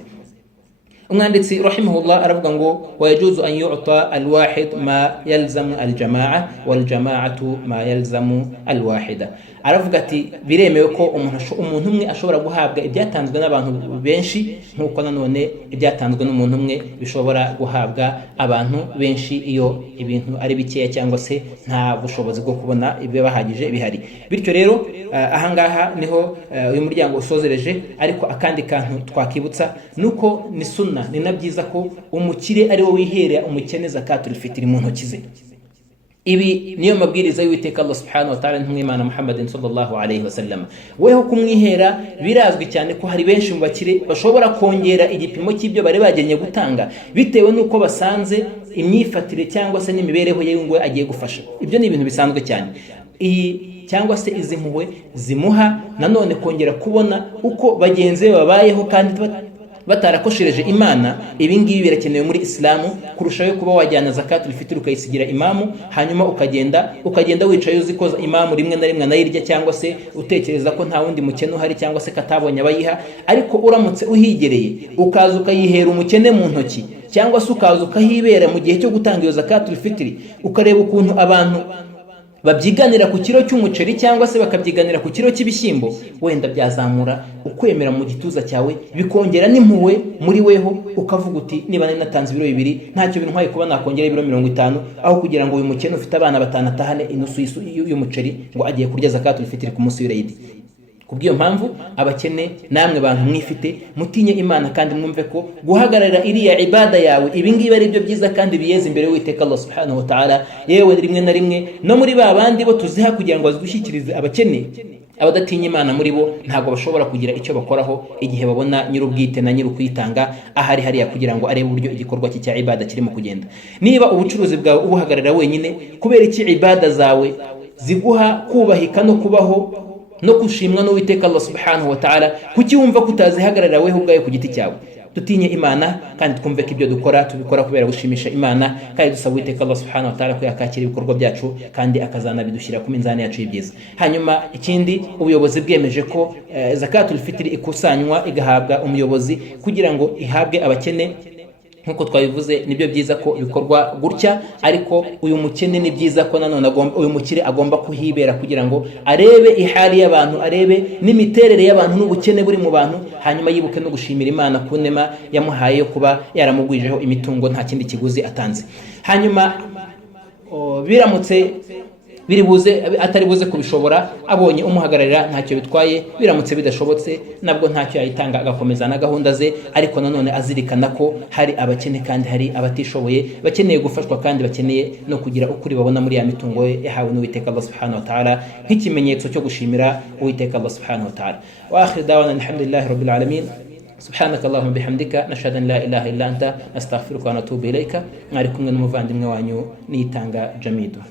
Umwanditsi rahimahullah aravuga ngo wayajuzu an yu'ta alwahid ma yalzamu aljama'a waljama'atu ma yalzamu alwahida. Aravuga ati biremewe ko umuntu umwe ashobora guhabwa ibyatanzwe n'abantu benshi, nk'uko nanone ibyatanzwe n'umuntu umwe bishobora guhabwa abantu benshi iyo ibintu ari bikeya cyangwa se nta bushobozi bwo kubona ibibahagije bihari. Bityo rero ahangaha niho uyu muryango usozereje, ariko akandi kantu twakibutsa nuko ni sunna, ni na byiza ko umukire ari wo wihera umukene zakatul fitri mu ntoki ze. Ibi niyo mabwiriza y'Uwiteka Allah subhanahu wa ta'ala n'intumwa Imana Muhammadin sallallahu alayhi wa sallam. Weho kumwihera birazwi cyane ko hari benshi mu bakire bashobora kongera igipimo cy'ibyo bari bagennye gutanga bitewe nuko basanze imyifatire cyangwa se n'imibereho ye ngo agiye gufasha. Ibyo ni ibintu bisanzwe cyane. Iyi cyangwa se izi mpuhwe zimuha nanone kongera kubona uko bagenzi babayeho kandi batarakoshereje imana, ibi ngibi birakenewe muri Islamu kurushaho kuba wajyana zakatul fitr ukayisigira imamu, hanyuma ukagenda wicaye uzikoza imamu rimwe na rimwe anayirya, cyangwa se utekereza ko nta wundi mukene uhari cyangwa se katabonye abayiha. Ariko uramutse uhigereye ukaza ukayihera umukene mu ntoki, cyangwa se ukaza ukahibera mu gihe cyo gutanga iyo zakatul fitr, ukareba ukuntu abantu babyiganira ku kiro cy'umuceri cyangwa se bakabyiganira ku kiro cy'ibishyimbo, wenda byazamura ukwemera mu gituza cyawe, bikongera n'impuhwe muri weho, ukavuga uti niba nari natanze ibiro 2 ntacyo bintwaye kuba nakongera ibiro 50, aho kugira ngo uyu mukene ufite abana 5 atahane inusu y'umuceri ngo agiye kurya zakatul fitr ku munsi w'Eid. Kubw'iyo mpamvu abakene namwe bantu mwifite mutinye Imana, kandi mwumve ko guhagararira iriya ibada yawe ibi ngibi ari byo byiza kandi biyeza imbere y'Uwiteka Allah subhanahu wa ta'ala. Yewe rimwe na rimwe no muri ba bandi bo tuziha kugira ngo bazidushyikirize abakene, abadatinya Imana muri bo ntabwo bashobora kugira icyo bakoraho igihe babona nyir'ubwite na nyir'ukwitanga ahari hariya kugira ngo arebe uburyo igikorwa cye cya ibada kirimo kugenda. Niba ubucuruzi bwawe ubuhagararira wenyine, kubera iki ibada zawe ziguha kubahika no kubaho no kushimwa n'Uwiteka Allah subhanahu wa ta'ala, kuki wumva kutazihagararira weho ubwawe ku giti cyawe? Tutinye Imana kandi twumve ko ibyo dukora tubikora kubera gushimisha Imana, kandi dusaba Uwiteka Allah subhanahu wa ta'ala ko yakakira ibikorwa byacu kandi akazanabidushyira ku minzani yacu y'ibyiza. Hanyuma ikindi, ubuyobozi bwemeje ko zakatul fitr ikusanywa igahabwa umuyobozi kugira ngo ihabwe abakene. Nkuko twabivuze nibyo byiza ko bikorwa gutya, ariko uyu mukene ni byiza ko nanone uyu mukire agomba kuhibera kugira ngo arebe ihali y'abantu, arebe n'imiterere y'abantu n'ubukene buri mu bantu, hanyuma yibuke no gushimira Imana ku nema yamuhaye yo kuba yaramugwijeho imitungo nta kindi kiguzi atanze. Hanyuma biramutse atari buze kubishobora, abonye umuhagararira ntacyo bitwaye. Biramutse bidashobotse nabwo ntacyo yayitanga, agakomeza na gahunda ze, ariko nanone azirikana ko hari abakene kandi hari abatishoboye bakeneye gufashwa kandi bakeneye no kugira ukuri babona muri ya mitungo yahawe n'Uwiteka Allah subhanahu wa ta'ala, nk'ikimenyetso cyo gushimira Uwiteka Allah subhanahu wa ta'ala. Wa akhir da'wana alhamdulillahi rabbil alamin. سبحانك اللهم بحمدك نشهد ان لا اله الا انت نستغفرك ونتوب اليك. mwari kumwe n'umuvandimwe wanyu Niyitanga Jamidu.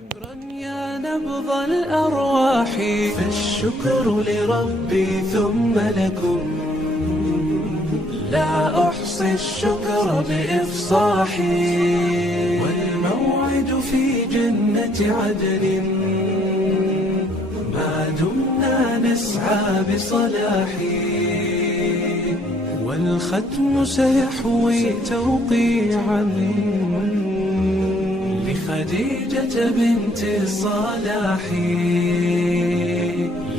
نبض الأرواح فالشكر لربي ثم لكم، لا أحصي الشكر بإفصاحي، والموعد في جنة عدن ما دمنا نسعى بصلاحي، والختم سيحوي توقيعا لخديجة بنت الصلاح،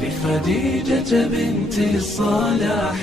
لخديجة بنت الصلاح.